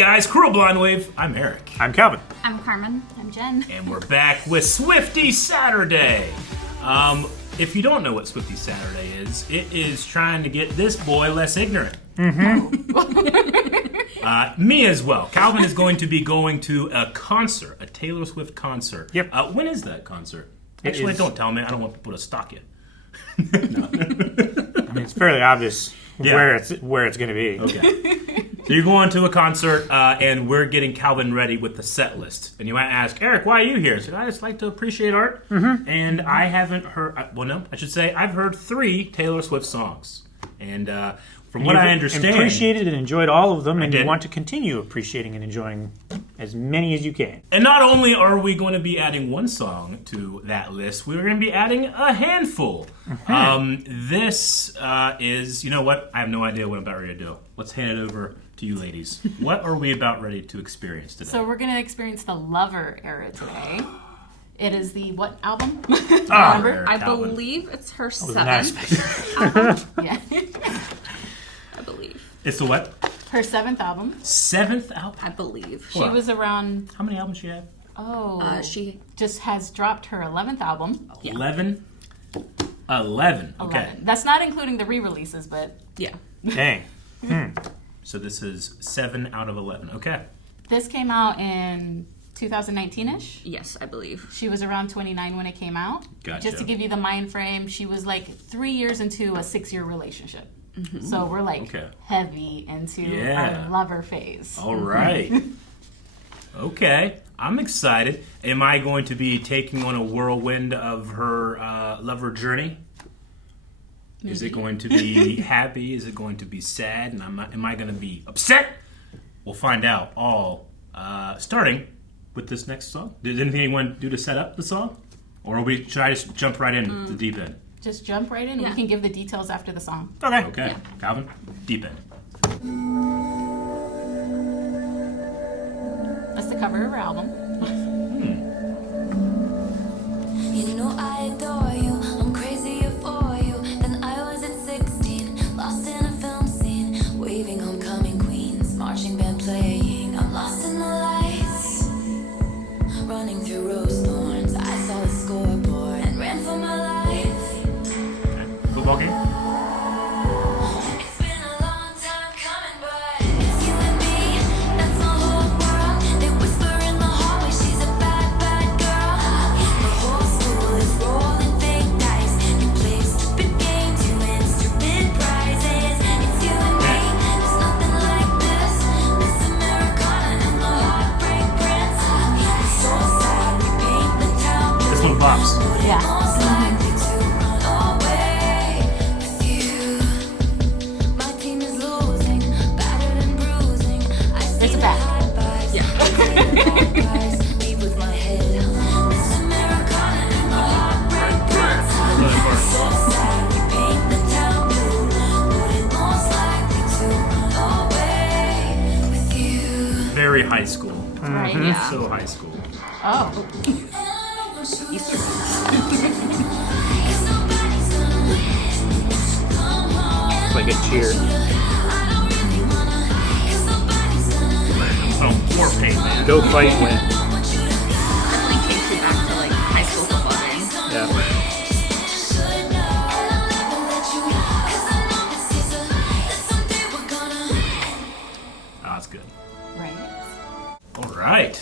guys, Cruel Blind Wave. I'm Eric. I'm Calvin. I'm Carmen. I'm Jenn. And we're back with Swiftie Saturday. If you don't know what Swiftie Saturday is, it is trying to get this boy less ignorant. Me as well. Calvin is going to be going to a concert, a Taylor Swift concert. Yep. When is that concert? Actually, don't tell me. I don't want people to stalk you. I mean, it's fairly obvious where it's going to be. Okay. So you're going to a concert, and we're getting Calvin ready with the set list. And you might ask, Eric, why are you here? So I just like to appreciate art. Mm-hmm. And I haven't heard, I should say, I've heard 3 Taylor Swift songs. And from what I understand, appreciated and enjoyed all of them, and did. you want to continue appreciating and enjoying as many as you can. And not only are we going to be adding one song to that list, we're going to be adding a handful. Mm-hmm. This is, you know what? I have no idea what I'm about ready to do. Let's hand it over to you ladies. What are we about ready to experience today? So we're going to experience the Lover era today. It is the what album? Remember? I Calvin. believe it's her Was not 7th. expecting. Yeah. I believe. It's the what? Her 7th album. 7th album? I believe. She was around, How many albums she have? She just has dropped her 11th album. 11? 11. Okay. 11. That's not including the re-releases, but yeah. Dang. So this is 7 out of 11. Okay. this came out in 2019-ish. Yes, I believe. She was around 29 when it came out. Gotcha. Just to give you the mind frame, she was like 3 years into a 6-year relationship. Mm-hmm. So we're like heavy into our lover phase. All right. Okay. I'm excited. Am I going to be taking on a whirlwind of her lover journey? Maybe. Is it going to be happy? Is it going to be sad? And am I going to be upset? We'll find out all starting with this next song. Did anything you want to do to set up the song? Or should I just jump right in the deep end? Just jump right in. Yeah. We can give the details after the song. Okay. Okay. Yeah. Calvin, deep end. That's the cover of her album. You know I adore you. I'm crazy for you. Then I was at 16, lost in a film scene, waving homecoming queens, marching band playing. I'm lost in the lights, running through rose thorns. I saw the scoreboard and ran for my life. Football game? It's been a long time coming, but it's you and me. That's my whole world. They whisper in the hallway, she's a bad, bad girl. The whole school is rolling fake dice. You play stupid games, you win stupid prizes. It's you and me. There's nothing like this. This Americana and the Heartbreak Prince. It's so sad. We paint the town blue. This one bops. Yeah. Most likely to run away with you. My team is losing, battered and bruising. I see There's a the back. high buys. Yeah. Leave with my head. This Americana and the Heartbreak Prince. So sad, we paint the town blue. But it most likely to run away with you. Very high school. Right? Yeah. So high school. Oh. Easter eggs. It's like a cheer. Oh, war paint, man. Go fight, win. Definitely takes you back to like high school football games. Yeah. That's good. Right. All right.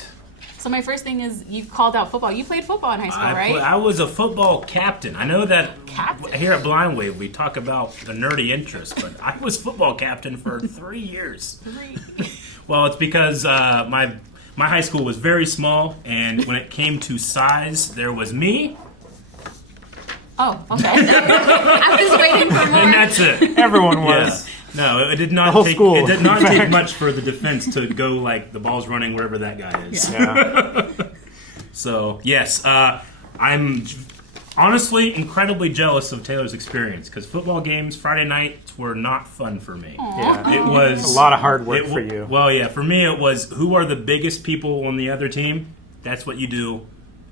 So my first thing is you called out football. You played football in high school, right? I was a football captain. I know that Captain? here at Blind Wave we talk about the nerdy interest, but I was football captain for 3 years. Well, it's because my high school was very small, and when it came to size, there was me, Oh, okay. I was waiting for more. and that's it. Everyone was. Yeah. No, it did not The whole take. school. It did not take much for the defense to go like the ball's running wherever that guy is. Yeah. So yes, I'm honestly incredibly jealous of Taylor's experience because football games Friday nights were not fun for me. Yeah. It was A lot of hard work for you. Well, yeah, for me it was who are the biggest people on the other team. That's what you do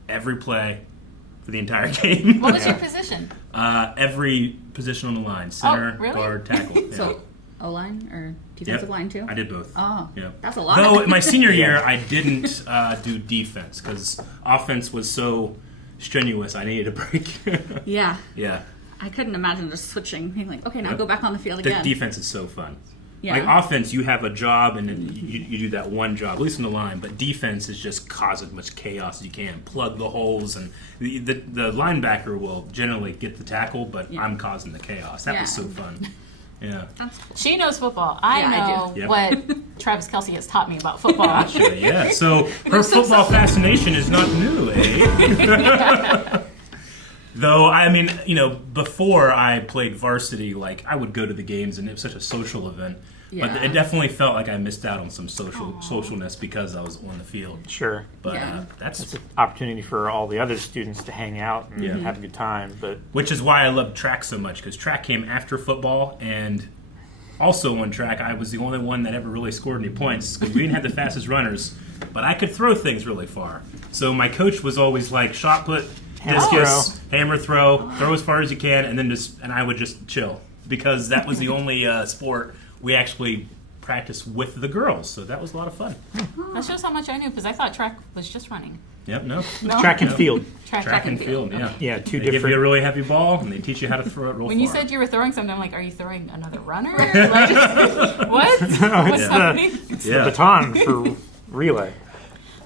every play for the entire game. What was your position? Every position on the line: center, really? guard, tackle. Yeah. So, O-line or? Defensive line too? I did both. Oh, yeah. That's a lot. Though my senior year, I didn't do defense because offense was so strenuous. I needed a break. Yeah. Yeah. I couldn't imagine just switching, being like, okay, now go back on the field again. The defense is so fun. Yeah. Like offense, you have a job and then you do that one job, at least in the line. But defense is just cause as much chaos as you can. Plug the holes, and the linebacker will generally get the tackle, but I'm causing the chaos. That was so fun. Yeah. That's cool. She knows football. I know Yep. what Travis Kelce has taught me about football. Gotcha, yeah. So her football fascination is not new, eh? Though, I mean, before I played varsity, like, I would go to the games, and it was such a social event. Yeah. But it definitely felt like I missed out on some socialness because I was on the field. Sure. But Yeah. that's An opportunity for all the other students to hang out and Yeah. have a good time. But which is why I love track so much, because track came after football, and also on track, I was the only one that ever really scored any points because we didn't have the fastest runners, but I could throw things really far. So my coach was always like, shot put, discus, hammer throw as far as you can, and I would just chill because that was the only sport we actually practiced with the girls. So that was a lot of fun. That shows how much I knew, because I thought track was just running. Yep, no. track and field. Track and field, yeah. Yeah, two They give you a different. really heavy ball, and they teach you how to throw it real When you far. said you were throwing something, I'm like, are you throwing another runner? Like, what? What's happening? The baton for relay.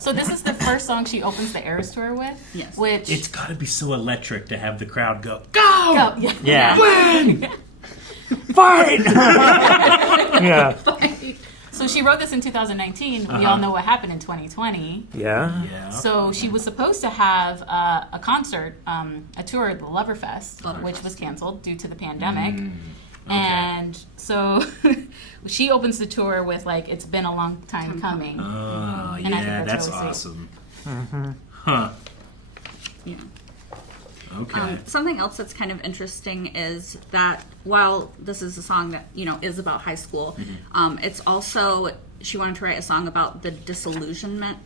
So this is the first song she opens the Eras tour with. Yes. Which It's got to be so electric to have the crowd go, go. Yeah. Yeah. win! Fight! Yeah. So she wrote this in 2019. We all know what happened in 2020. Yeah. Yeah. So she was supposed to have a concert, a tour at the Loverfest, which was canceled due to the pandemic. And so she opens the tour with, like, it's been a long time coming. Oh, And I think yeah, that's that's really awesome. Mm-hmm. Huh. Yeah. Okay. Something else that's kind of interesting is that while this is a song that is about high school, it's also she wanted to write a song about the disillusionment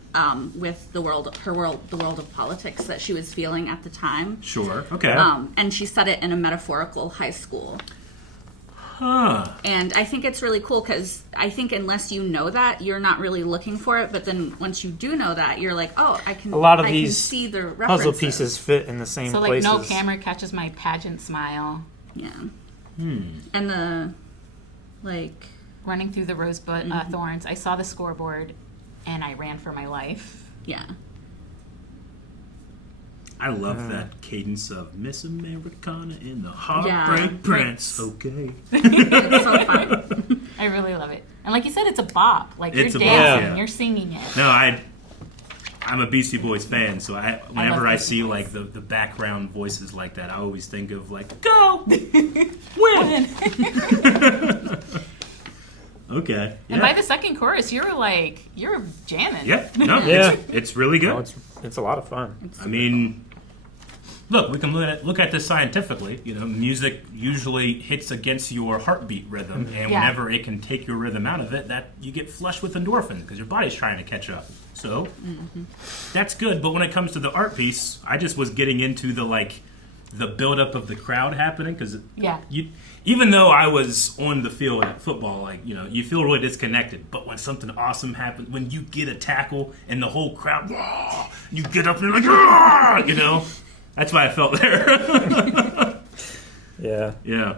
with the world of politics that she was feeling at the time. Sure. Okay. And she said it in a metaphorical high school. Huh. And I think it's really cool because I think unless you know that, you're not really looking for it. But then once you do know that, you're like, oh, I can. A lot of I these can see the puzzle references. pieces fit in the same So, like, places. no camera catches my pageant smile. Yeah. And the like. Running through the rosebud thorns, I saw the scoreboard, and I ran for my life. Yeah. I love that cadence of Miss Americana in the Heartbreak Yeah. Prince. Okay. It's so fun. I really love it. And like you said, it's a bop. Like, It's you're a bop, dancing, yeah. you're singing it. No, I'm a Beastie Boys fan, so whenever I see Beastie like the background voices like that, I always think of like, go win. Okay. Yeah. And by the second chorus, you're jamming. Yeah. No. Yeah. It's really good. Oh, it's a lot of fun. I mean, look, we can look at this scientifically. Music usually hits against your heartbeat rhythm, and Yeah. whenever it can take your rhythm out of it, that you get flushed with endorphins because your body's trying to catch up. So that's good. But when it comes to the art piece, I just was getting into the buildup of the crowd happening because Yeah. even though I was on the field at football, you feel really disconnected. But when something awesome happens, when you get a tackle and the whole crowd, you get up and you're like, that's why I felt there. Yeah. Yeah.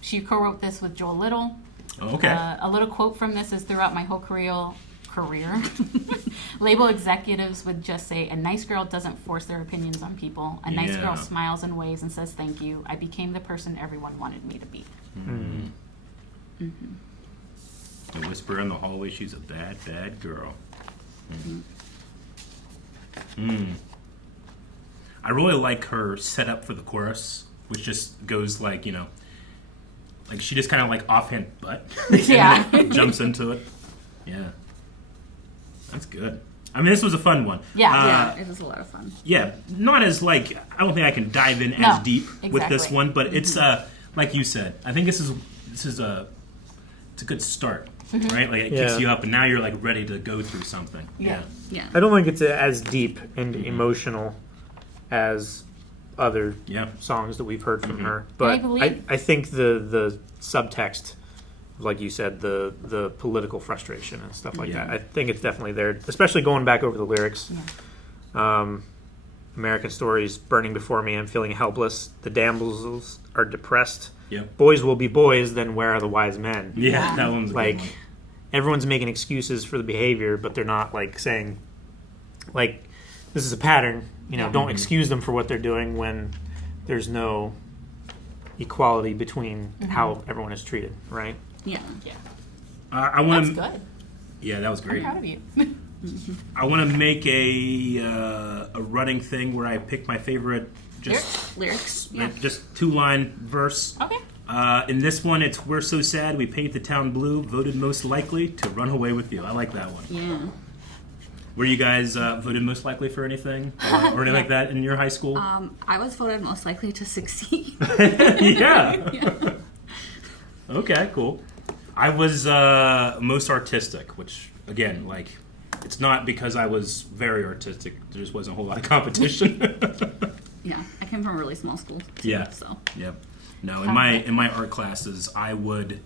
She co-wrote this with Joel Little. Oh, okay. A little quote from this is, throughout my whole career, label executives would just say, a nice girl doesn't force their opinions on people. A nice Yeah. girl smiles and waves and says thank you. I became the person everyone wanted me to be. The whisper in the hallway, she's a bad, bad girl. I really like her setup for the chorus, which just goes like she just kind of like offhand butt. Yeah. Jumps into it. Yeah. That's good. I mean, this was a fun one. Yeah. It was a lot of fun. Yeah, not as I don't think I can dive in No, as deep with this exactly. one, but it's like you said. I think it's a good start, right? Like it kicks Yeah. you up, and now you're like ready to go through something. Yeah. Yeah. I don't think it's as deep and emotional as other Yeah. songs that we've heard from her. I But believe- I think the subtext like you said, the political frustration and stuff like Yeah. that. I think it's definitely there, especially going back over the lyrics. American stories burning before me. I'm feeling helpless. The damsels are depressed. Yep. Boys will be boys. Then where are the wise men? Yeah, that one's a good Like one. everyone's making excuses for the behavior, but they're not like saying like this is a pattern. Don't excuse them for what they're doing when there's no equality between how everyone is treated. Right? Yeah. Yeah. I want That's to. good. Yeah, that was I'm great. proud of you. I want to make a running thing where I pick my favorite Lyrics. Yeah. just 2-line verse. Okay. In this one, it's "We're so sad we paint the town blue. Voted most likely to run away with you." I like that one. Yeah. Were you guys voted most likely for anything or anything like that in your high school? I was voted most likely to succeed. Yeah. Okay, cool. I was most artistic, which again, like, it's not because I was very artistic. There just wasn't a whole lot of competition. Yeah. I came from a really small school. Too, Yeah. So. Yep. No, in my art classes, I would,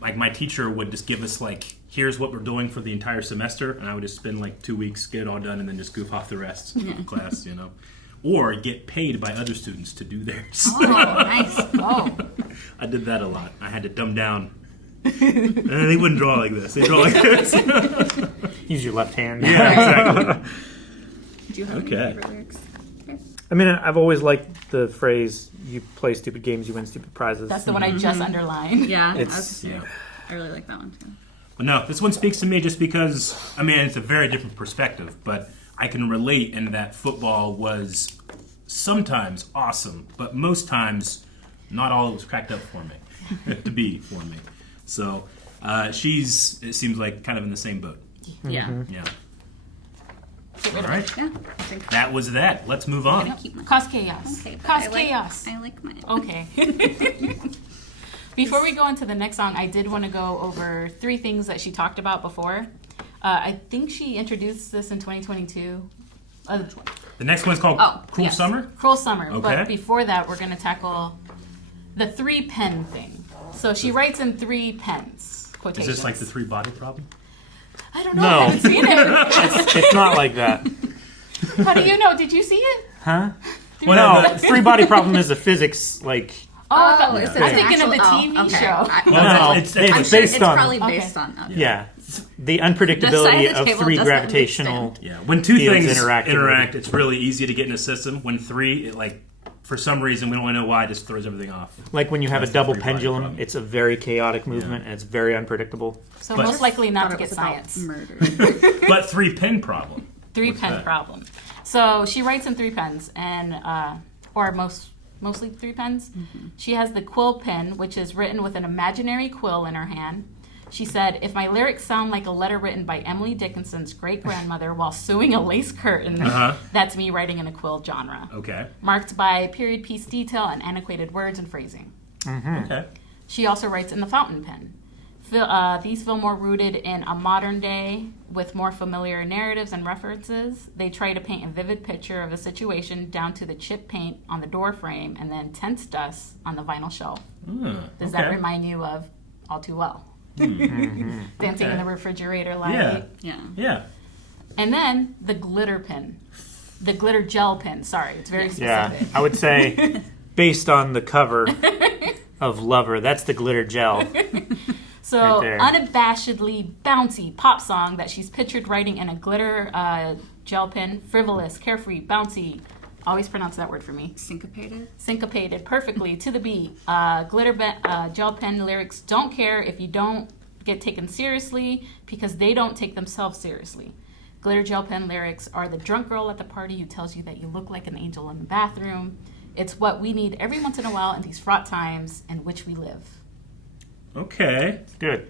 like, my teacher would just give us, like, here's what we're doing for the entire semester, and I would just spend like 2 weeks, get it all done, and then just goof off the rest of the class, or get paid by other students to do theirs. Oh, nice. Oh. I did that a lot. I had to dumb down. They wouldn't draw like this. They draw like this. Use your left hand. Yeah, exactly. Do you have Okay. any favorite lyrics? I mean, I've always liked the phrase "You play stupid games, you win stupid prizes." That's the one I just underlined. Yeah. It's Yeah. I really like that one too. But no, this one speaks to me just because, I mean, it's a very different perspective, but I can relate in that football was sometimes awesome, but most times not all it was cracked up for me, to be for me. So it seems like, kind of in the same boat. Yeah. Yeah. Get rid All of right. Yeah. I think That was that. Let's move on. keep mine. Cause chaos. Okay, but Cause I like, chaos. I like mine. Okay. Before we go into the next song, I did want to go over 3 things that she talked about before. I think she introduced this in 2022. The next one's called Cruel yes. Summer. Cruel Summer. Okay. But before that, we're going to tackle the 3 pen thing. So she writes in 3 pens. Is Quotations. this like the 3-body problem? I don't know. No. I haven't seen it. it's not like that, How do you know? Did you see it? huh? Well, No, 3-body problem is a physics like. Oh, is it I'm an thinking of the actual- TV okay. show. No, it's I'm it's sure based it's on probably Okay. based on. Okay. yeah, the The side unpredictability of the of table 3 doesn't gravitational. Yeah, when 2 Fields things interact interact, with it's really easy to get in a system. When 3, it, like, for some reason, we don't really know why, it just throws everything off. Like when you have That's a the double 3-body pendulum, problem. it's a very chaotic movement and it's very unpredictable. So But- most likely not Thought to it get was about science. murder. But 3-pen problem. 3 What's pen that? problem. So she writes in 3 pens, and or mostly 3 pens. She has the quill pen, which is written with an imaginary quill in her hand. She said, "If my lyrics sound like a letter written by Emily Dickinson's great-grandmother while sewing a lace curtain, that's me writing in a quill genre, Okay. marked by period piece detail and antiquated words and phrasing." Okay. She also writes in the fountain pen. These feel more rooted in a modern day with more familiar narratives and references. They try to paint a vivid picture of a situation down to the chip paint on the door frame and then tense dust on the vinyl shelf. Does that remind you of All Too Well? Dancing in the refrigerator light. Yeah. Yeah. Yeah. And then the glitter pen. The glitter gel pen. Sorry, it's very Yeah, specific. I would say based on the cover of Lover, that's the glitter gel. So, Right there. unabashedly bouncy pop song that she's pictured writing in a glitter gel pen. Frivolous, carefree, bouncy. Always pronounce that word for me. Syncopated. Syncopated perfectly to the beat. Gel pen lyrics don't care if you don't get taken seriously because they don't take themselves seriously. Glitter gel pen lyrics are the drunk girl at the party who tells you that you look like an angel in the bathroom. It's what we need every once in a while in these fraught times in which we live. Okay. Good.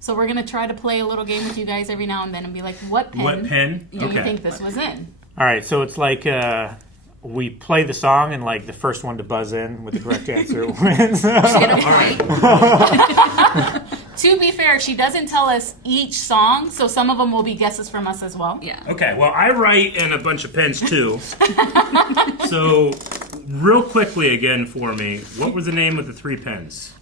So we're going to try to play a little game with you guys every now and then and be like, what pen, What pen? do you Okay. think this was in? All right, so it's like we play the song and like the first one to buzz in with the correct answer wins. Get a point. To be fair, she doesn't tell us each song, so some of them will be guesses from us as well. Yeah. Okay, well, I write in a bunch of pens too. So, real quickly again for me, what was the name of the 3 pens?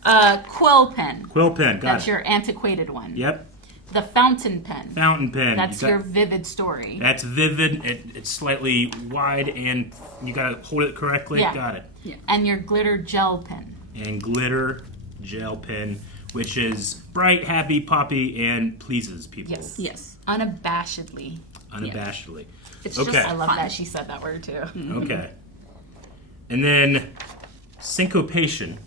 Quill pen. Quill pen, got That's it. your antiquated one. Yep. The fountain pen. Fountain pen. That's You got- your vivid story. That's vivid. It's slightly wide, and you gotta hold it correctly. Yeah. Got it. And your glitter gel pen. And glitter gel pen, which is bright, happy, poppy, and pleases people. Yes. Yes. Unabashedly. Unabashedly. It's Okay. just I love fun. that she said that word too. Okay. And then syncopation.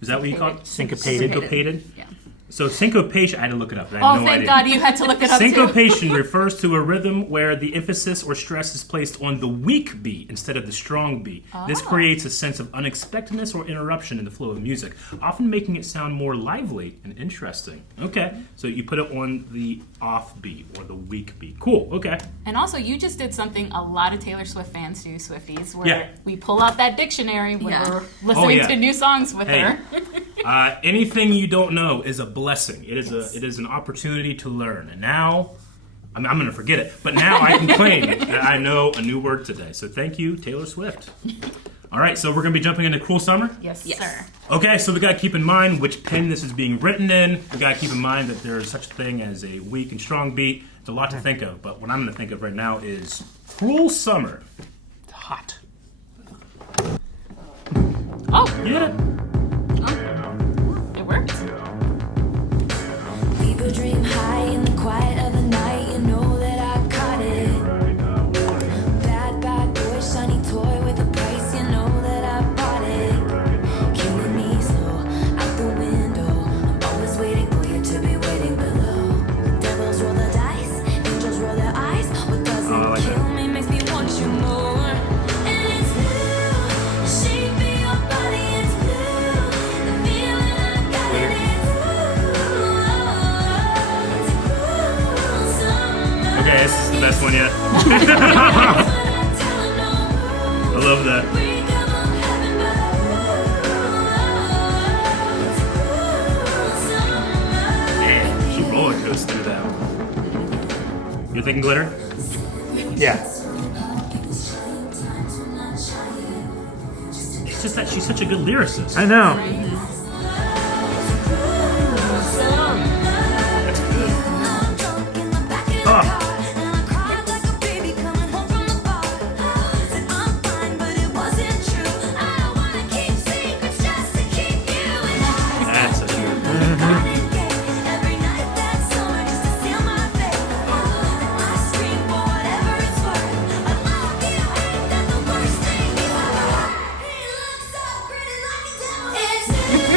Is that what you call it? Syncopated. Syncopated? Yeah. So syncopation, I had to look it up. I Oh, had no thank idea. God you had to look it up too. Syncopation refers to a rhythm where the emphasis or stress is placed on the weak beat instead of the strong beat. This creates a sense of unexpectedness or interruption in the flow of music, often making it sound more lively and interesting. Okay, so you put it on the off beat or the weak beat. Cool, okay. And also, you just did something a lot of Taylor Swift fans do, Swifties, where Yeah. we pull out that dictionary when Yeah. we're listening yeah. to new songs with Hey. her. Anything you don't know is a blessing. It is an opportunity to learn. And now, I'm going to forget it, but now I can claim that I know a new word today. So thank you, Taylor Swift. All right, so we're going to be jumping into Cruel Summer. Yes, Yes. sir. Okay, so we got to keep in mind which pen this is being written in. We got to keep in mind that there is such a thing as a weak and strong beat. It's a lot to think of, but what I'm going to think of right now is Cruel Summer. Hot. Oh, Yeah. it worked. Leave a dream high in the quiet of the night. You know that I caught it. Bad, bad boy, shiny toy with a price. You know that I bought it. Killing me slow out the window. I'm always waiting for you to be waiting below. Devils roll the dice, angels roll their eyes. What doesn't I like that. kill me makes me want you more. And it's blue, the shape of your body is blue. The feeling I got it is Okay, this is the best one yet. I love that. Man, she roller coasts through that. You're thinking glitter? Yeah. It's just that she's such a good lyricist. I know. That's such a good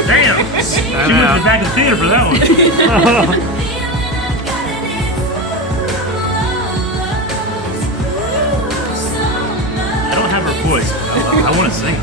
Damn! She went to the back of the theater for that one. I don't have her voice. I want to sing.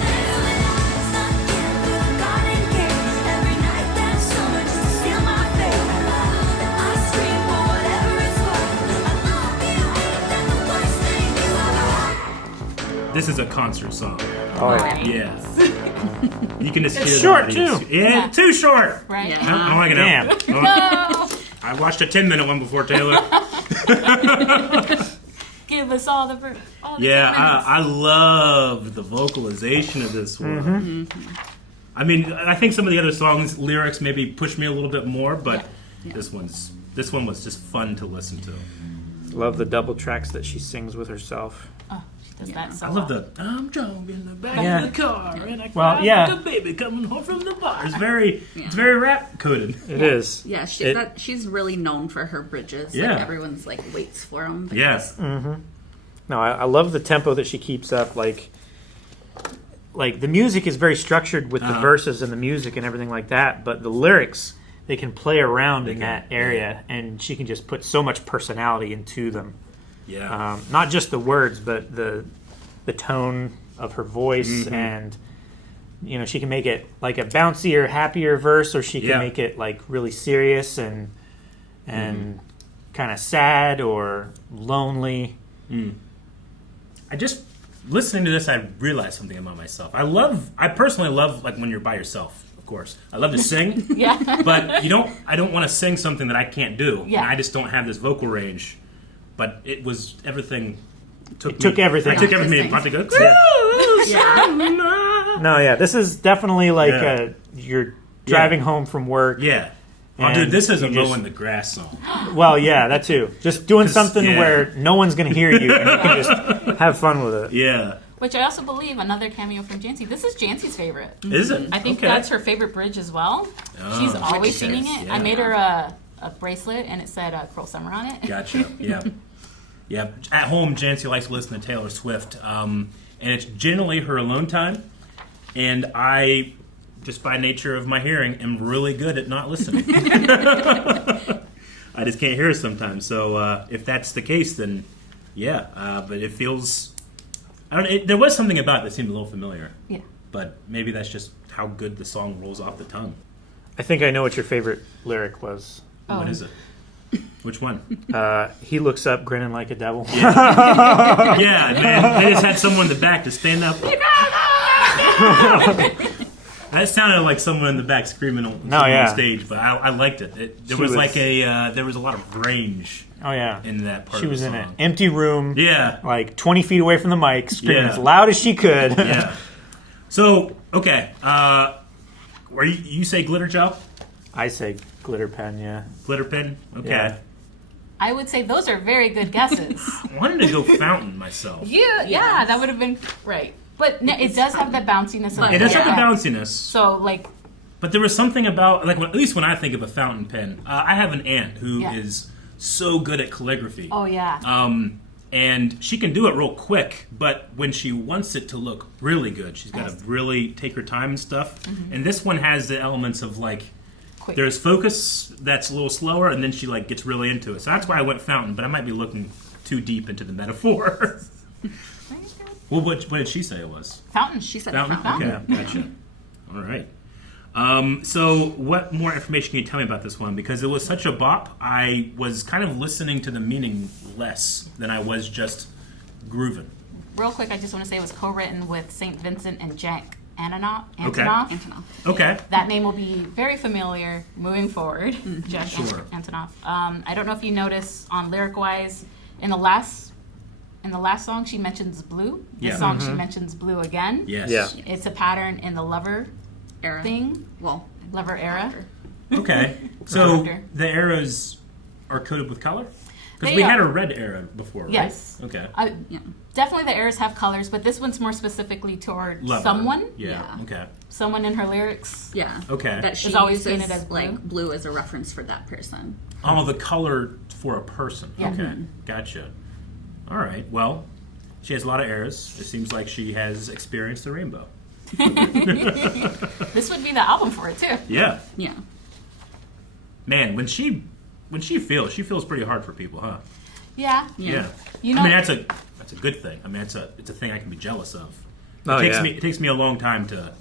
This is a concert song. Oh, yeah. Yeah. You can just hear It's the short, audience. too. Yeah, too short. Right? Yeah. No, I don't like it now. Damn. No. I watched a 10-minute one before Taylor. Give us all the minutes. I love the vocalization of this one. I mean, I think some of the other songs' lyrics maybe push me a little bit more, but this one was just fun to listen to. Love the double tracks that she sings with herself. Oh, she does that so I love well. the I'm drunk in the back Yeah. of the car and I Well, cry yeah. like a baby coming home from the bar. It's very rap coded. It is. Yeah, she's really known for her bridges. Yeah. Like, everyone's like waits for them. Yes. No, I love the tempo that she keeps up. Like the music is very structured with the verses and the music and everything like that, but the lyrics, they can play around in that area, and she can just put so much personality into them. Yeah. Not just the words, but the tone of her voice, and she can make it like a bouncier, happier verse, or she can make it like really serious and kind of sad or lonely. I just listening to this, I realized something about myself. I personally love like when you're by yourself. Of course, I love to sing, Yeah. but I don't want to sing something that I can't do. Yeah. And I just don't have this vocal range. But it was everything. Took everything. I took everything. Practicing. About to go. No, yeah, this is definitely like Yeah. you're driving home from work. Yeah. Oh, And dude, this is a you just- mowing the grass song. Well, yeah, that too. Just doing 'Cause, something yeah. where no one's going to hear you and you can just have fun with it. Yeah. Which I also believe another cameo from Jancy. This is Jancy's favorite. Is it? I think Okay. that's her favorite bridge as well. She's always makes singing sense, it. yeah. I made her a bracelet and it said Cruel Summer on it. Gotcha. Yeah. Yeah. At home, Jancy likes to listen to Taylor Swift, and it's generally her alone time. And I, just by nature of my hearing, am really good at not listening. I just can't hear it sometimes. So if that's the case, then yeah. But it feels. There was something about it that seemed a little familiar. Yeah. But maybe that's just how good the song rolls off the tongue. I think I know what your favorite lyric was. What is it? Which one? He looks up grinning like a devil. Yeah, man. They just had someone in the back to stand up. That sounded like someone in the back screaming on, on stage, but I liked it. There was a lot of range Oh, yeah. in that part She of was the in song. an empty room, Yeah, like 20 feet away from the mic, screaming Yeah. as loud as she could. yeah. So, okay. Where you say glitter gel? I say glitter pen, yeah. Glitter pen? Okay. Yeah. I would say those are very good guesses. I wanted to go fountain myself. Yeah, that would have been right. But it does have the bounciness of It does have glitter. the bounciness. So, like, But there was something about, like, at least when I think of a fountain pen, I have an aunt who Yeah. is so good at calligraphy. oh, yeah. And she can do it real quick, but when she wants it to look really good, she's got to really take her time and stuff. And this one has the elements of, like, Quick. there's focus that's a little slower, and then she, like, gets really into it. So that's why I went fountain, but I might be looking too deep into the metaphor. Well, what did she say it was? Fountain. She said Fountain? fountain. Okay, gotcha. All right. So what more information can you tell me about this one? Because it was such a bop, I was kind of listening to the meaning less than I was just grooving. Real quick, I just want to say it was co-written with St. Vincent and Jack Antonoff. Okay. Antonov. Okay. That name will be very familiar moving forward. Jack Sure. Antonoff. I don't know if you notice on lyric-wise, in the last song she mentions blue. This Yeah. song she mentions blue again. Yes. Yeah. It's a pattern in the lover Era. thing, Well, lover era. Okay. So After. the arrows are coded with color? Because They we had are. a red arrow before, right? Yes. Okay. yeah. Definitely the eras have colors, but this one's more specifically toward Lover. someone. Yeah. Okay. Someone in her lyrics. Yeah. Okay. That she It's always uses painted as blue. like blue as a reference for that person. Oh, the color for a person. Yeah. Okay. Gotcha. All right. Well, she has a lot of errors. It seems like she has experienced the rainbow. This would be the album for it too. Yeah. Yeah. Man, when she feels pretty hard for people, huh? Yeah. Yeah. You know- I mean, that's a good thing. I mean, it's a thing I can be jealous of. Oh, It yeah. takes me a long time to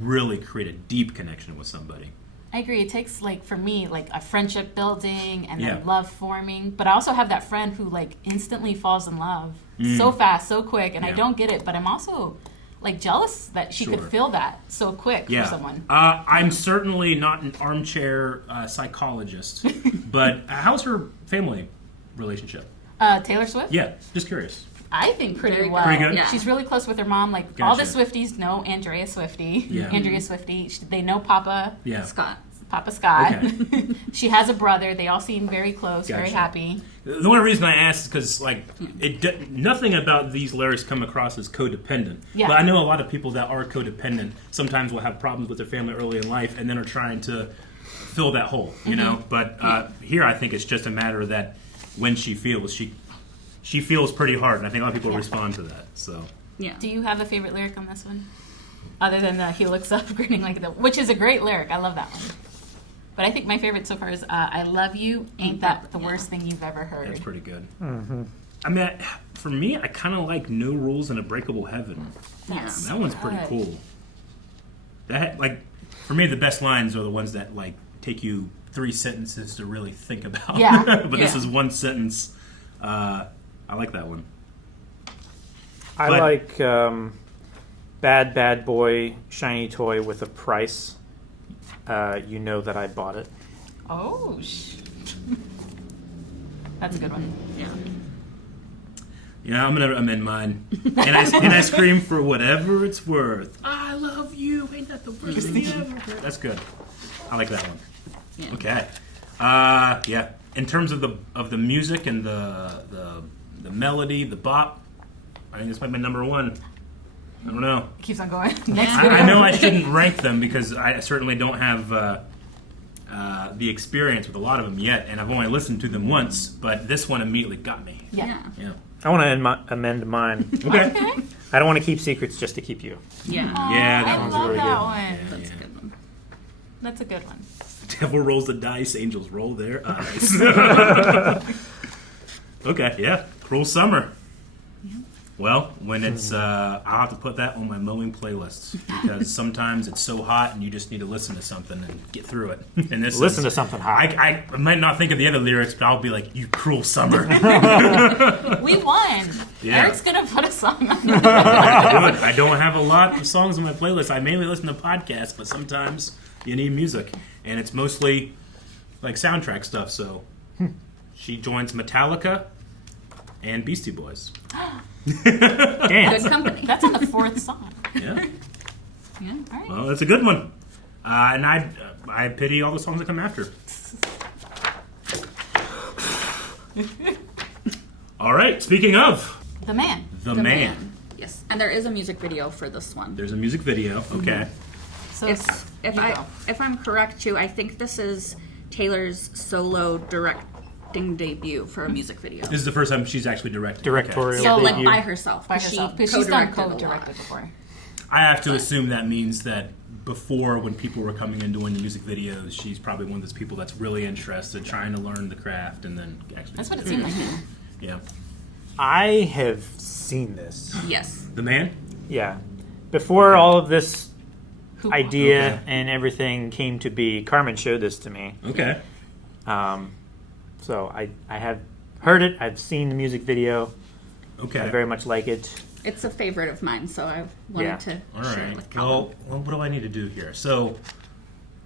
really create a deep connection with somebody. I agree. It takes for me a friendship building and Yeah. then love forming. But I also have that friend who instantly falls in love so fast, so quick, and I Yeah. don't get it. But I'm also jealous that she could Sure. feel that so quick Yeah. for someone. I'm certainly not an armchair psychologist, but how's her family relationship? Taylor Swift. Yeah, just curious. I think pretty Very well. Pretty good? Yeah. She's really close with her mom. All the Gotcha. Swifties know Andrea Swiftie. Yeah. Andrea Swiftie. They know Papa Yeah. Scott. Scott. Okay. She has a brother. They all seem very close, very Gotcha. happy. The only reason I asked is because, nothing about these lyrics come across as codependent. Yeah. But I know a lot of people that are codependent sometimes will have problems with their family early in life and then are trying to fill that hole, you know? But here I think it's just a matter that when she feels, she feels pretty hard, and I think a lot of people respond to that, so... Yeah. Do you have a favorite lyric on this one? Other than the he looks up grinning like the, which is a great lyric. I love that one. But I think my favorite so far is I love you, ain't that the worst thing you've ever heard. That's pretty good. I mean, for me, I kind of like No Rules in a Breakable Heaven. Yeah. That one's pretty Good. cool. That for me, the best lines are the ones that take you 3 sentences to really think about. Yeah. But this Yeah. is one sentence. I like that one. I But- like bad, bad boy, shiny toy with a price. You know that I bought it. Oh, that's a good one. Yeah. Yeah, I'm gonna amend mine. And I scream for whatever it's worth. I love you. Ain't that the worst thing you ever heard? That's good. I like that one. Yeah. Okay. Yeah. In terms of the music and the melody, the bop, I think this might be number one. I don't know. It keeps on going. Next I know I shouldn't rank them because I certainly don't have the experience with a lot of them yet, and I've only listened to them once. But this one immediately got me. Yeah. Yeah. I want to amend mine. Okay. I don't want to keep secrets just to keep you. Yeah. Yeah, that I one's love really that good. one. That's a good one. That's a good one. Devil rolls the dice, angels roll their eyes. Okay, yeah. Cruel Summer. Well, when it's, I'll have to put that on my mowing playlists because sometimes it's so hot and you just need to listen to something and get through it. And this Listen is, to something hot. I might not think of the other lyrics, but I'll be like, "You cruel summer." We won. Yeah. Eric's gonna put a song on. Good. I don't have a lot of songs on my playlist. I mainly listen to podcasts, but sometimes you need music, and it's mostly like soundtrack stuff. So she joins Metallica and Beastie Boys. Damn. Good company. That's on the 4th song. Yeah. Yeah. All right. Well, that's a good one. And I pity all the songs that come after. All right. Speaking of The Man. the man, Yes, and there is a music video for this one. there's a music video. Okay. So If I'm correct too, I think this is Taylor's solo directing debut for a music video. This is the first time she's actually directed. Directorial So like debut. by herself. by 'cause herself, She because she's done co-directed a co-directed lot. before. I have to assume that means that before, when people were coming and doing the music videos, she's probably one of those people that's really interested, trying to learn the craft, and then actually. That's what it seemed like. Yeah. I have seen this. Yes. The man. Yeah. Before all of this Who- idea Okay. and everything came to be, Carmen showed this to me. Okay. So I have heard it. I've seen the music video. Okay. I very much like it. It's a favorite of mine, so I wanted Yeah. to All share it right. with Colin. Well, what do I need to do here? So,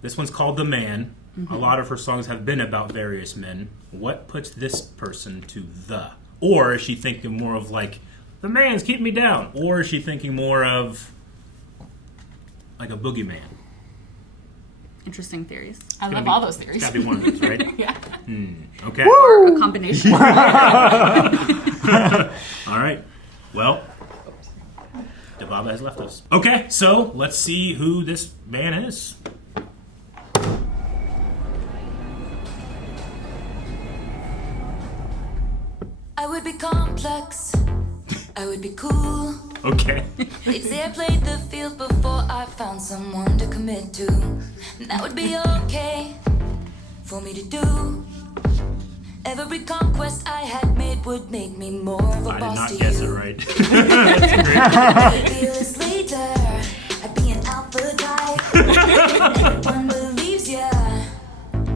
this one's called The Man. A lot of her songs have been about various men. What puts this person to the? Or is she thinking more of like, the man's keeping me down? Or is she thinking more of like a boogeyman? Interesting theories. I love be- all those It's theories. gotta be one of those, right? Yeah. Okay. Or a combination. All right. Well, Dababa has left us. Okay, so let's see who this man is. I would be complex. I would be cool. Okay. They'd say I played the field before I found someone to commit to. And that would be okay for me to do. Every conquest I had made would make me more of a I did boss not to guess it you. right. Fearless leader, I'd be an alpha type. Everyone believes ya.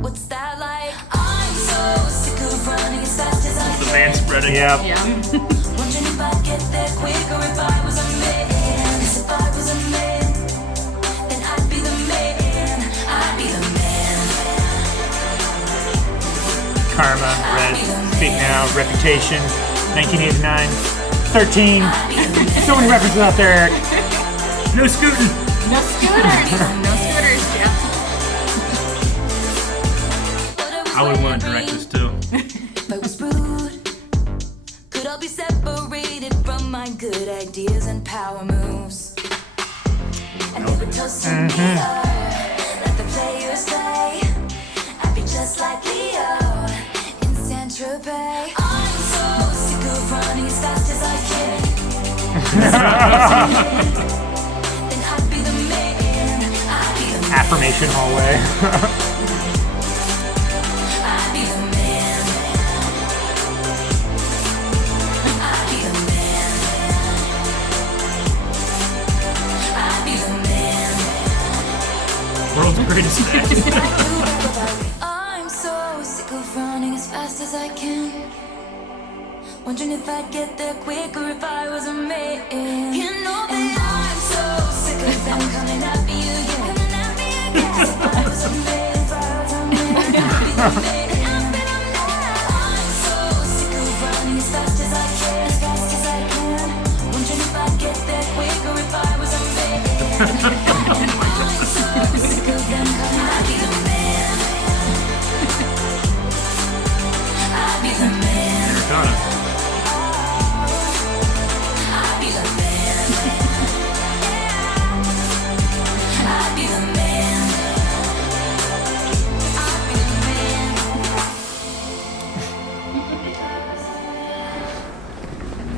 What's that like? I'm so sick of running as fast as I The can. man spreading. Yeah. Yeah. Wondering if I'd get there quicker if I was a man. 'Cause if I was a man, then I'd be the man. I'd be the man. Karma, Red, Big Now, Reputation, 1989, 13. So many references out there, Eric. No scooting. No scooters. No scooters, yeah. I would want to direct this too. If I was rude, could I be separated from my good ideas and power moves? And they would toast to me, let the players play. I'd be just like Leo in Saint-Tropez. I'm so sick of running as fast as I can. Then I'd be the man. I'd be the man. Affirmation hallway. I'd be the man. I'd be the man. I'd be the man. World's greatest man. I'm so sick of running as fast as I can. Wondering if I'd get there quicker if I was a man. You know that I'm so sick of them coming at me again. If I was a man, if I was a man, I'd be the man. I'm so sick of running as fast as I can. As fast as Americana.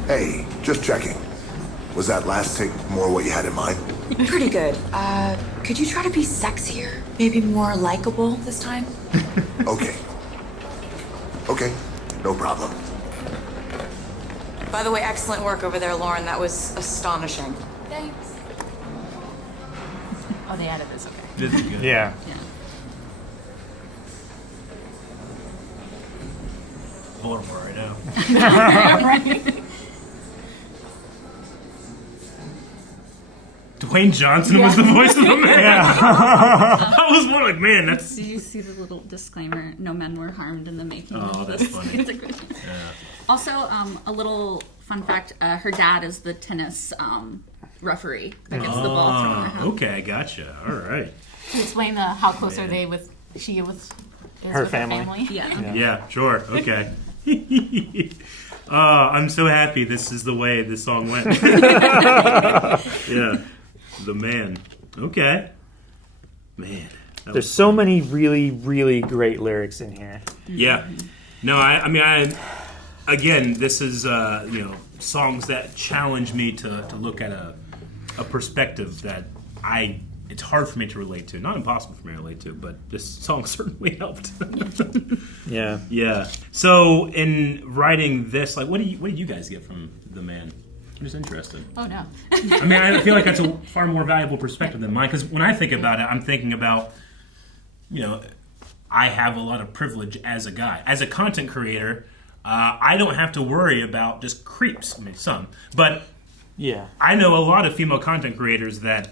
Hey, just checking. Was that last take more what you had in mind? Pretty good. Could you try to be sexier? Maybe more likable this time? Okay. Okay, no problem. By the way, excellent work over there, Lauren. That was astonishing. Thanks. Oh, they added this. Okay. This is good. Yeah. Yeah. Vulnerable right now. Dwayne Johnson was the voice of the man. I was more like, man, that's. Did you see the little disclaimer? No men were harmed in the making Oh, of that's this. funny. integration. Yeah. Also, a little fun fact: her dad is the tennis referee that gets the ball thrown. Oh, okay, gotcha. All right. To explain how close are they with she with Her with family. Yeah. Yeah, sure. Okay. I'm so happy this is the way this song went. Yeah. The man. Okay. Man. There's so many really, really great lyrics in here. Yeah. No, I mean, again, this is, songs that challenge me to look at a perspective that it's hard for me to relate to. Not impossible for me to relate to, but this song certainly helped. Yeah. Yeah. So in writing this, like, what did you guys get from the man? I'm just interested. Oh no. I mean, I feel like that's a far more valuable perspective than mine, because when I think about it, I'm thinking about, I have a lot of privilege as a guy. As a content creator, I don't have to worry about just creeps. I mean, some. But Yeah. I know a lot of female content creators that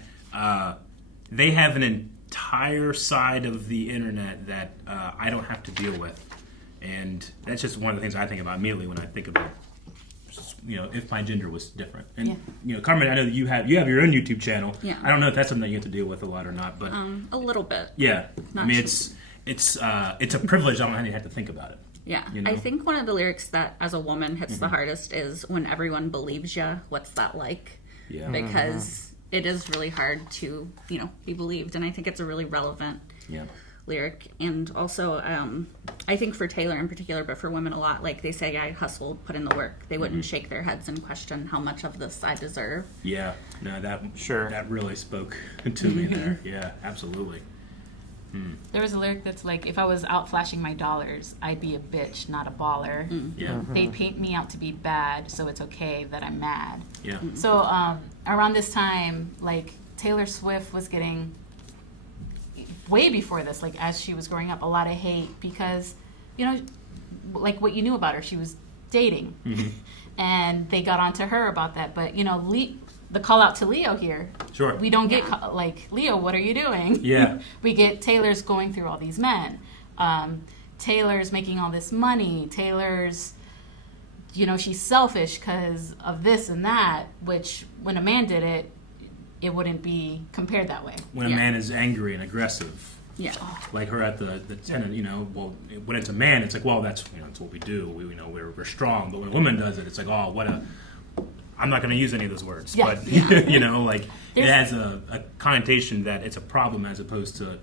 they have an entire side of the internet that I don't have to deal with. And that's just one of the things I think about immediately when I think about, if my gender was different. And, Carmen, I know that you have your own YouTube channel. Yeah. I don't know if that's something that you have to deal with a lot or not, but A little bit. yeah. Not I mean, sure. it's a privilege. I don't have to think about it. Yeah. You know? I think one of the lyrics that, as a woman, hits the hardest is "When everyone believes ya, what's that like?" Yeah. Because it is really hard to, be believed, and I think it's a really relevant Yeah. lyric. And also, I think for Taylor in particular, but for women a lot, like they say, I hustle, put in the work. They wouldn't shake their heads and question how much of this I deserve. Yeah. No, that really spoke to me there. Yeah, absolutely. There was a lyric that's like, if I was out flashing my dollars, I'd be a bitch, not a baller. Yeah. They paint me out to be bad, so it's okay that I'm mad. Yeah. So around this time, like Taylor Swift was getting, way before this, like as she was growing up, a lot of hate because, like what you knew about her, she was dating, and they got onto her about that. But the call out to Leo here. Sure. We don't get like, Leo, what are you doing? Yeah. We get Taylor's going through all these men. Taylor's making all this money. Taylor's, she's selfish because of this and that, which when a man did it, it wouldn't be compared that way. When a man is angry and aggressive, Yeah. like her at the tenant, when it's a man, it's like, well, that's it's what we do. We're strong. But when a woman does it, it's like, oh, I'm not going to use any of those words, Yeah. but it has a connotation that it's a problem as opposed to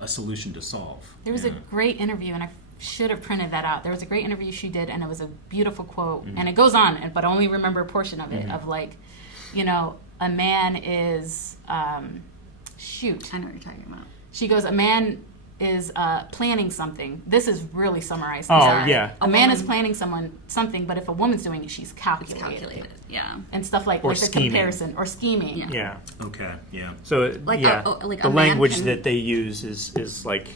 a solution to solve. There was a great interview, and I should have printed that out. There was a great interview she did, and it was a beautiful quote, and it goes on, but I only remember a portion of it, of like, a man is, shoot. I know what you're talking about. She goes, a man is planning something. This is really summarized. Oh, yeah. A man is planning something, but if a woman's doing it, she's calculated. Calculated. Yeah. And stuff like Or the scheming. comparison or scheming. Yeah. Yeah. Okay. Yeah. So Like yeah, like the a man language can- that they use is like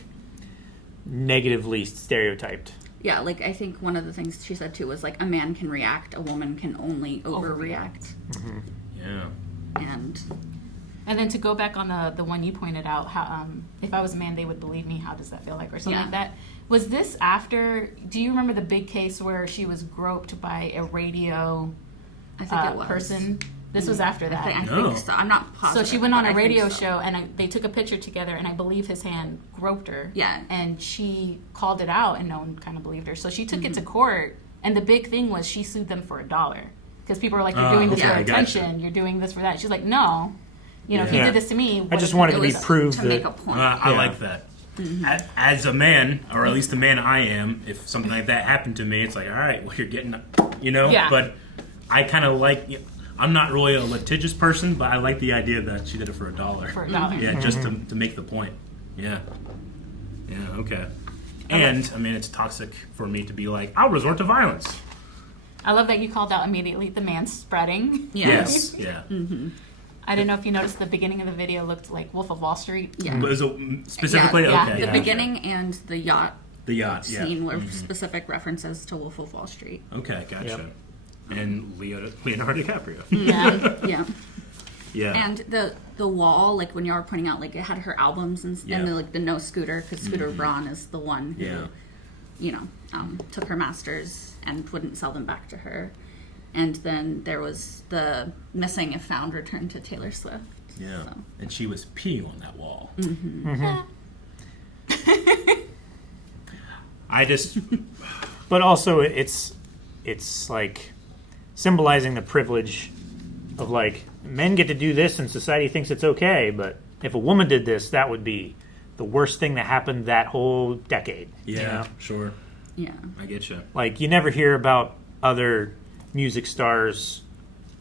negatively stereotyped. Yeah, like I think one of the things she said too was like a man can react, a woman can only overreact. Yeah. And then to go back on the one you pointed out, how if I was a man, they would believe me. How does that feel like, or something Yeah. like that? Was this after? Do you remember the big case where she was groped by a radio I think it was person? This was after I that. No. think so. I'm not So positive. she went on but a I think radio so. show, and they took a picture together, and I believe his hand groped her. Yeah. And she called it out, and no one kind of believed her. So she took it to court, and the big thing was she sued them for $1. Because people were like, you're doing this okay, for I gotcha. attention, you're doing this for that. She's like, no. You know, if you Yeah. did this to me, I what just if wanted you to did be this? proved To that. make a point. I Yeah. like that. As a man, or at least the man I am, if something like that happened to me, it's like, all right, well, you're getting, Yeah. But I kind of like. I'm not really a litigious person, but I like the idea that she did it for $1. For $1. Yeah, just to make the point. Yeah. Yeah. Okay. And I mean, it's toxic for me to be like, I'll resort to violence. I love that you called out immediately the man spreading. Yeah. Yes. Yeah. I don't know if you noticed the beginning of the video looked like Wolf of Wall Street. Yeah. Was it specifically Yeah. okay? The yeah. beginning and the yacht The yacht. Yeah. scene were specific references to Wolf of Wall Street. Okay. Gotcha. Yep. And Leonardo DiCaprio. Yeah. Yeah. Yeah. And the wall, like when you were pointing out, like it had her albums and Yeah. then like the No Scooter, because Scooter Braun is the one who, Yeah. you know, took her masters and wouldn't sell them back to her. And then there was the missing if found return to Taylor Swift. Yeah. So. And she was peeing on that wall. I just. But also, it's like symbolizing the privilege of like men get to do this and society thinks it's okay, but if a woman did this, that would be the worst thing that happened that whole decade. Yeah. you know? Sure. Yeah. I get you. Like you never hear about other music stars,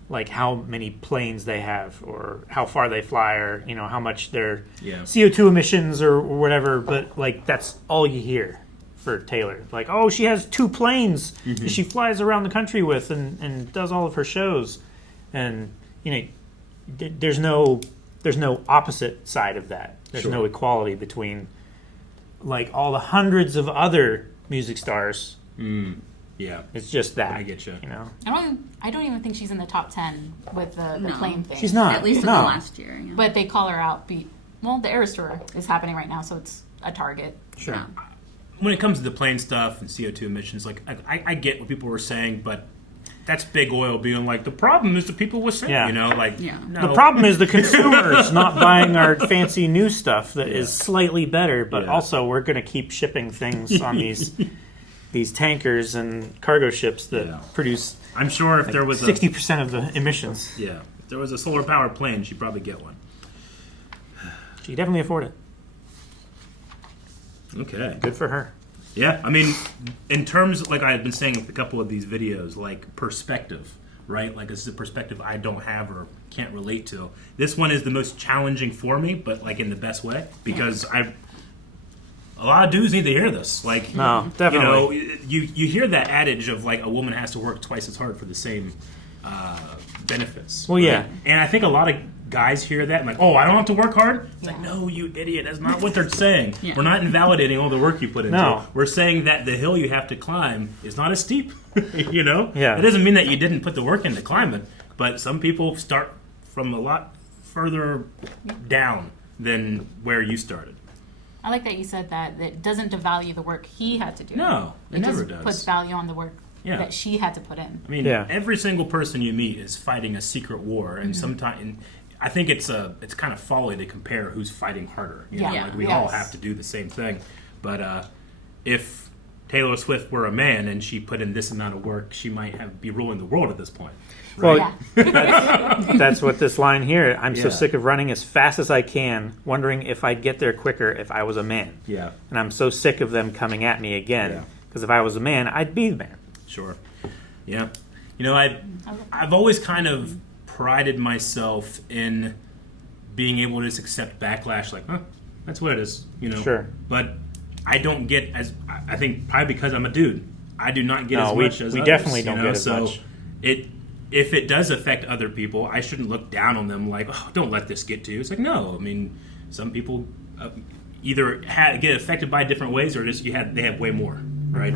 like how many planes they have or how far they fly or you know how much their Yeah. CO2 emissions or whatever. But like that's all you hear for Taylor. Like, oh, she has 2 planes that she flies around the country with and does all of her shows, and you know, there's no opposite side of that. There's Sure. no equality between like all the hundreds of other music stars. Yeah. It's just that. I get you. You know, I don't even think she's in the top 10 with the No. plane thing. she's not. At least in no. the last year. Yeah. But they call her out. Well, the Eras Tour is happening right now, so it's a target. Sure. Yeah. When it comes to the plane stuff and CO2 emissions, like I get what people were saying, but that's big oil being like the problem is the people were saying, Yeah. you know, like Yeah. no. The problem is the consumers not buying our fancy new stuff that is slightly better, but Yeah. also we're going to keep shipping things on these tankers and cargo ships that Yeah. produce I'm sure if there was 60% of the emissions. if there was a solar powered plane, she'd probably get one. She can definitely afford it. Okay. Good for her. Yeah, I mean, in terms, like I've been saying with a couple of these videos, like perspective, right? Like this is a perspective I don't have or can't relate to. This one is the most challenging for me, but like in the best way, because a lot of dudes need to hear this. Like, No, definitely. you know, you hear that adage of like a woman has to work twice as hard for the same benefits. Well, yeah. And I think a lot of guys hear that and like, oh, I don't have to work hard? It's like, no, you idiot. That's not what they're saying. Yeah. We're not invalidating all the work you put into No. it. We're saying that the hill you have to climb is not as steep, you know? Yeah. It doesn't mean that you didn't put the work in to climb it, but some people start from a lot further down than where you started. I like that you said that it doesn't devalue the work he had to do. No, it never just does. puts value on the work Yeah. that she had to put in. I mean, Yeah. every single person you meet is fighting a secret war, and sometimes I think it's kind of folly to compare who's fighting harder. You know? Yeah. Like we all Yes. have to do the same thing. But if Taylor Swift were a man and she put in this amount of work, she might be ruling the world at this point. Well, Yeah. that's what this line here. I'm so Yeah. sick of running as fast as I can, wondering if I'd get there quicker if I was a man. Yeah, And I'm so sick of them coming at me again. Yeah. Because if I was a man, I'd be the man. sure. Yeah, you know, I've always kind of prided myself in being able to just accept backlash, like, that's what it is, you know. Sure. But I don't get as I think probably because I'm a dude, I do not get No, as we- much as we others, definitely you don't know? get as so much. If it does affect other people, I shouldn't look down on them like, oh, don't let this get to you. It's like, no, I mean, some people either get affected by different ways or just they have way more, right?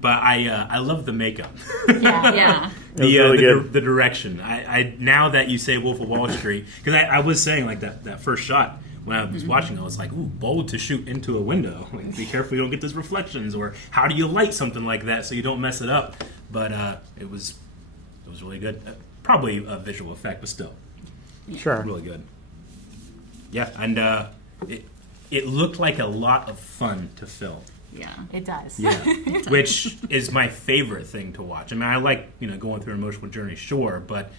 But I love the makeup. Yeah. Yeah. It was really good. The direction. I now that you say Wolf of Wall Street, because I was saying like that first shot when I was watching, I was like, ooh, bold to shoot into a window. Like, be careful you don't get those reflections, or how do you light something like that so you don't mess it up? But it was It was really good. Probably a visual effect, but still, Sure. really good. Yeah, and it looked like a lot of fun to film. Yeah. It does. Yeah, which is my favorite thing to watch. I mean, I like going through an emotional journey, sure, but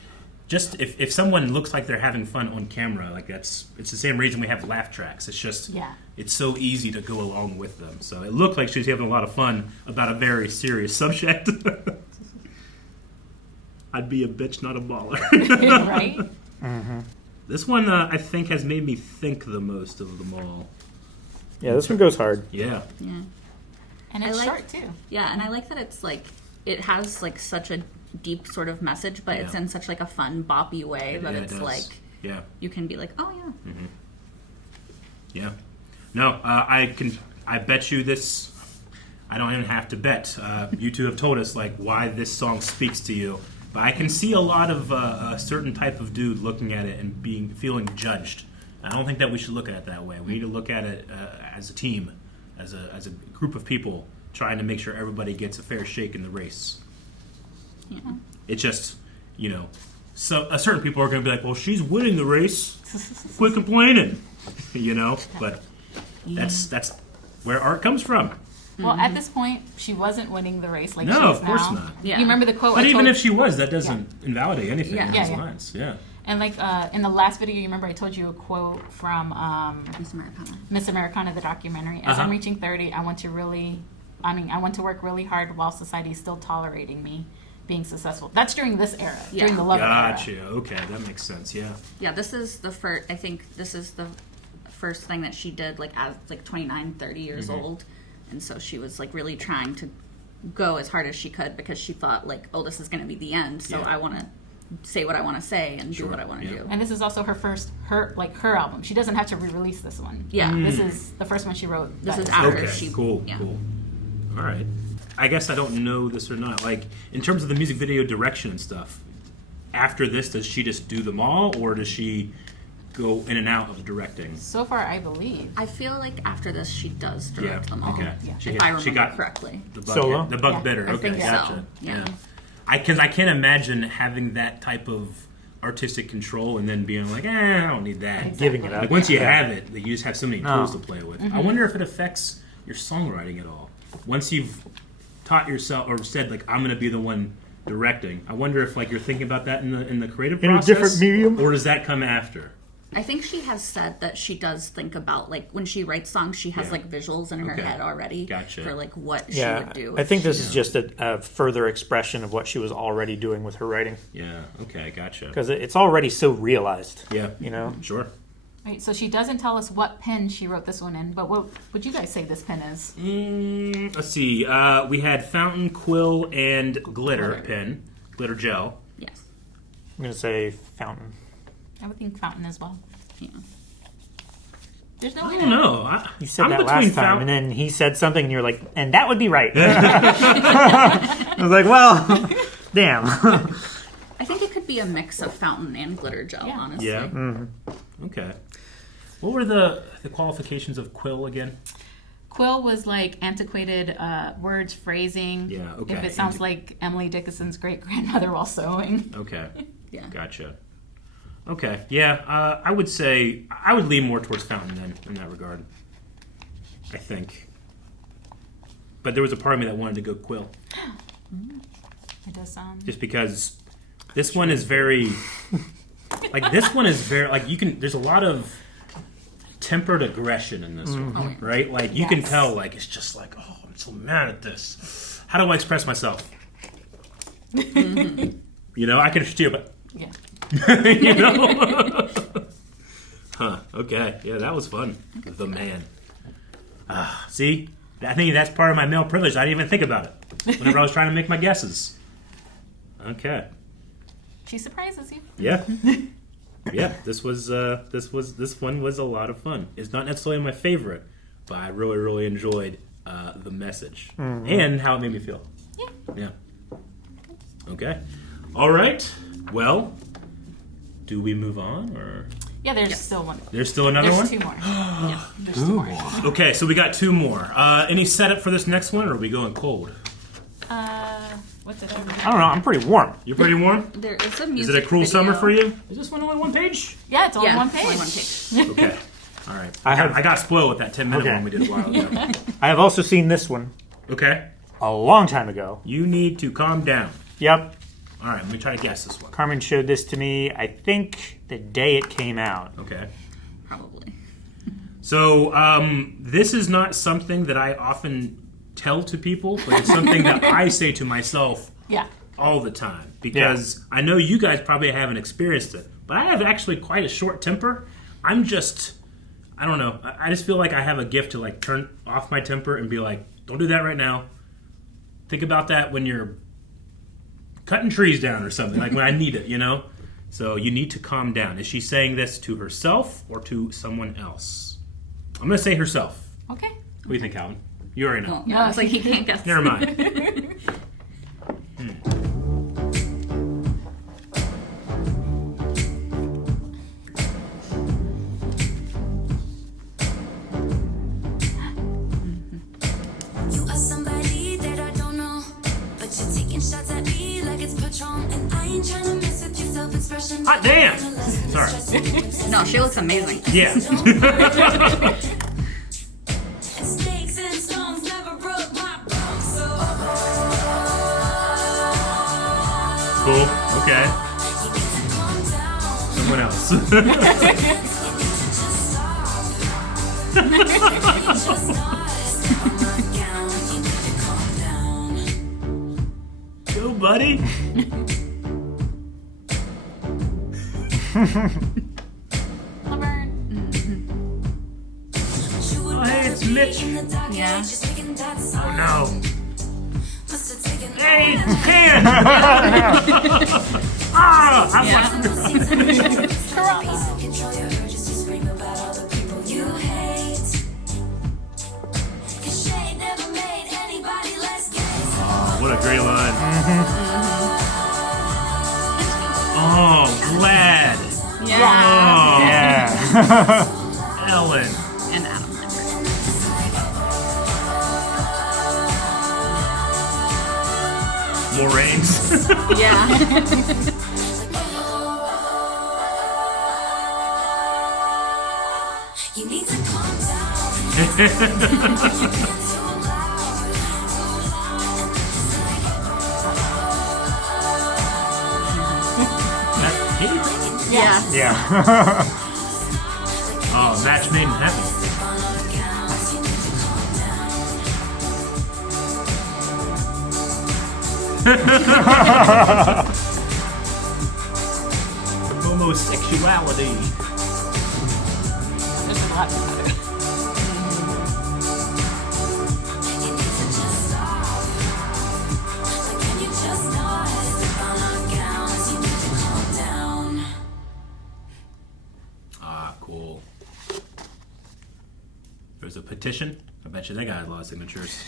just if someone looks like they're having fun on camera, like it's the same reason we have laugh tracks. It's just it's so easy to go along with them. So it looked like she was having a lot of fun about a very serious subject. I'd be a bitch, not a baller. Right? This one, I think, has made me think the most of them all. Yeah, this one goes hard. Yeah. Yeah. And it's I like- short too. Yeah, and I like that it's like it has like such a deep sort of message, but it's Yeah. in such like a fun boppy way that Yeah, it it's does. like Yeah. you can be like, oh yeah. Yeah. No, I bet you this. I don't even have to bet. You two have told us like why this song speaks to you, but I can see a lot of a certain type of dude looking at it and feeling judged. I don't think that we should look at it that way. We need to look at it as a team, as a group of people trying to make sure everybody gets a fair shake in the race. Yeah. It's just, so certain people are going to be like, well, she's winning the race. Quit complaining, But that's where art comes from. Well, at this point, she wasn't winning the race like No, she is of course now. not. Yeah. You remember the quote? But I even told- if she was, that doesn't invalidate anything Yeah. in Yeah, those yeah. lines. Yeah. And like in the last video, you remember I told you a quote from Miss Americana. Miss Americana, the documentary. As I'm reaching 30, I want to work really hard while society is still tolerating me being successful. That's during this era, during the Lover era. Gotcha. Okay, that makes sense. Yeah. Yeah, this is the first. I think this is the first thing that she did, like as like 29, 30 years old, and so she was like really trying to go as hard as she could because she thought like, oh, this is going to be the end. So Yeah. I want to say what I want to say and Sure, do what I want to yeah. do. And this is also her album. She doesn't have to re-release this one. Yeah. This is the first one she wrote. This that is is- after Okay. she. Cool. Yeah. Cool. All right. I guess I don't know this or not. Like in terms of the music video direction and stuff. After this, does she just do them all, or does she go in and out of directing? So far, I believe. I feel like after this, she does direct them all. Okay. Yeah. She If I remember got correctly. the bug, Solo? the bug Yeah. bitter. I Okay, think so. gotcha. Yeah. Because I can't imagine having that type of artistic control and then being like, I don't need that. Giving it up. Like once you Yeah. have it, you just have so many No. tools to play with. I wonder if it affects your songwriting at all. Once you've taught yourself or said like I'm going to be the one directing, I wonder if like you're thinking about that in the creative In a process, different medium? or does that come after? I think she has said that she does think about like when she writes songs, she has Yeah. like visuals in her Okay. head already Gotcha. for like what she Yeah, would do. I if think she- this is just a further expression of what she was already doing with her writing. Yeah. Okay. Gotcha. Because it's already so realized, Yeah. Sure. Right, so she doesn't tell us what pen she wrote this one in, but what would you guys say this pen is? Let's see. We had fountain, quill, and glitter pen, glitter gel. Yes. I'm going to say fountain. I would think fountain as well. Yeah. There's no I way don't to- know. You said I'm that between last time, fountain- and then he said something, and you're like, and that would be right. I was like, well, damn. I think it could be a mix of fountain and glitter gel, Yeah. honestly. Yeah. Okay. What were the qualifications of quill again? Quill was like antiquated words, phrasing. Yeah, okay. If it sounds like Emily Dickinson's great grandmother while sewing. Okay. Yeah. Gotcha. Okay. Yeah. I would say I would lean more towards fountain then in that regard. I think. But there was a part of me that wanted to go quill, It does sound. just because this one is very like you can. There's a lot of tempered aggression in this one, right? Like you can Yes. tell, like it's just like, oh, I'm so mad at this. How do I express myself? I can steer, but Yeah. Huh. Okay. Yeah, that was fun. The man. See, I think that's part of my male privilege. I didn't even think about it whenever I was trying to make my guesses. Okay. She surprises you. Yeah. Yeah. This one was a lot of fun. It's not necessarily my favorite, but I really, really enjoyed the message and how it made me feel. Yeah. Yeah. Okay. All right. Well, do we move on or? Yeah, there's still one. There's still another There's one? two more. Yeah, there's two more. Okay, so we got two more. Any setup for this next one, or are we going cold? What's it? I don't know. I'm pretty warm. You're pretty warm? There is a Is music it a cruel video. summer for you? Is this one only one page? Yeah, it's only Yeah, one it's page. only one page. Okay. All right. I got spoiled with that 10-minute Okay. one we did a while ago. I have also seen this one Okay. a long time ago. You need to calm down. Yep. All right, let me try to guess this one. Carmen showed this to me, I think, the day it came out. Okay. Probably. So, this is not something that I often tell to people, but it's something that I say to myself Yeah. all the time. Because I know you guys probably haven't experienced it, but I have actually quite a short temper. I don't know. I just feel like I have a gift to like turn off my temper and be like, don't do that right now. Think about that when you're cutting trees down or something, like when I need it, you know? So you need to calm down. Is she saying this to herself or to someone else? I'm going to say herself. Okay. What do you think, Calvin? You already know. Well, no, it's like he can't guess. Never mind. You are somebody that I don't know, but you're taking shots at me like it's Patron, and I ain't trying to mess with your self-expression. Hot damn! Sorry. No, she looks amazing. Yeah. And snakes and stones never broke my bones, so Cool. Okay. you need to calm down. Someone else. You need to just stop. You just start. Step on my gown. You need to calm down. Go, buddy. Laverne. You would Oh, hey, rather it's be Mitch. in the dark Yeah. age, just making that Oh, sound. no. Must have taken Hey, all that can! Ah! I'm Yeah. like, peace and control your urges to scream about all the people you hate. 'Cause shade never made anybody less gay. what a great line. Oh, glad. Yeah. Oh, Yeah. Ellen. And Adam. More rains. Yeah. You need to calm down. Yeah. Yeah. Oh, match made in heaven. Homosexuality. There's a lot about it. You need to just stop. Like, can you just not step on our gowns? You need to calm down. Ah, cool. There's a petition. I bet you that guy had a lot of signatures.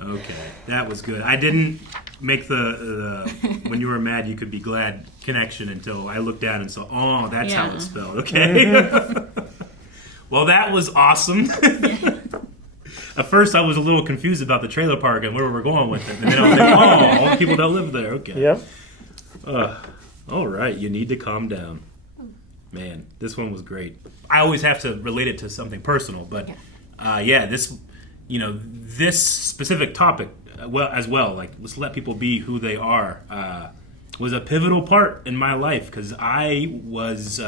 Okay, that was good. I didn't make the when you were mad you could be glad connection until I looked down and saw, oh, that's how Yeah. it's spelled. Okay. Well, that was awesome. At first, I was a little confused about the trailer park and where we were going with it. And then I was like, oh, all the people that live there. Okay. Yep. All right, you need to calm down. Man, this one was great. I always have to relate it to something personal, but this specific topic, as well, like let's let people be who they are, was a pivotal part in my life because I was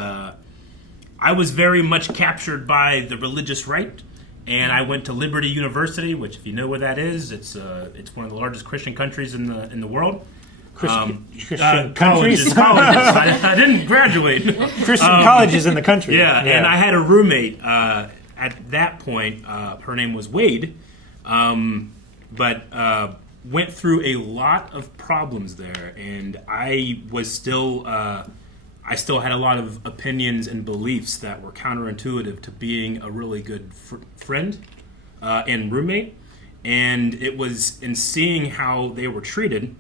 very much captured by the religious right, and I went to Liberty University, which, if you know where that is, it's one of the largest Christian countries in the world. Christian Colleges. countries. I didn't graduate. Christian colleges in the country. Yeah, and I had a roommate at that point. Her name was Wade, but went through a lot of problems there, and I still had a lot of opinions and beliefs that were counterintuitive to being a really good friend and roommate. And it was in seeing how they were treated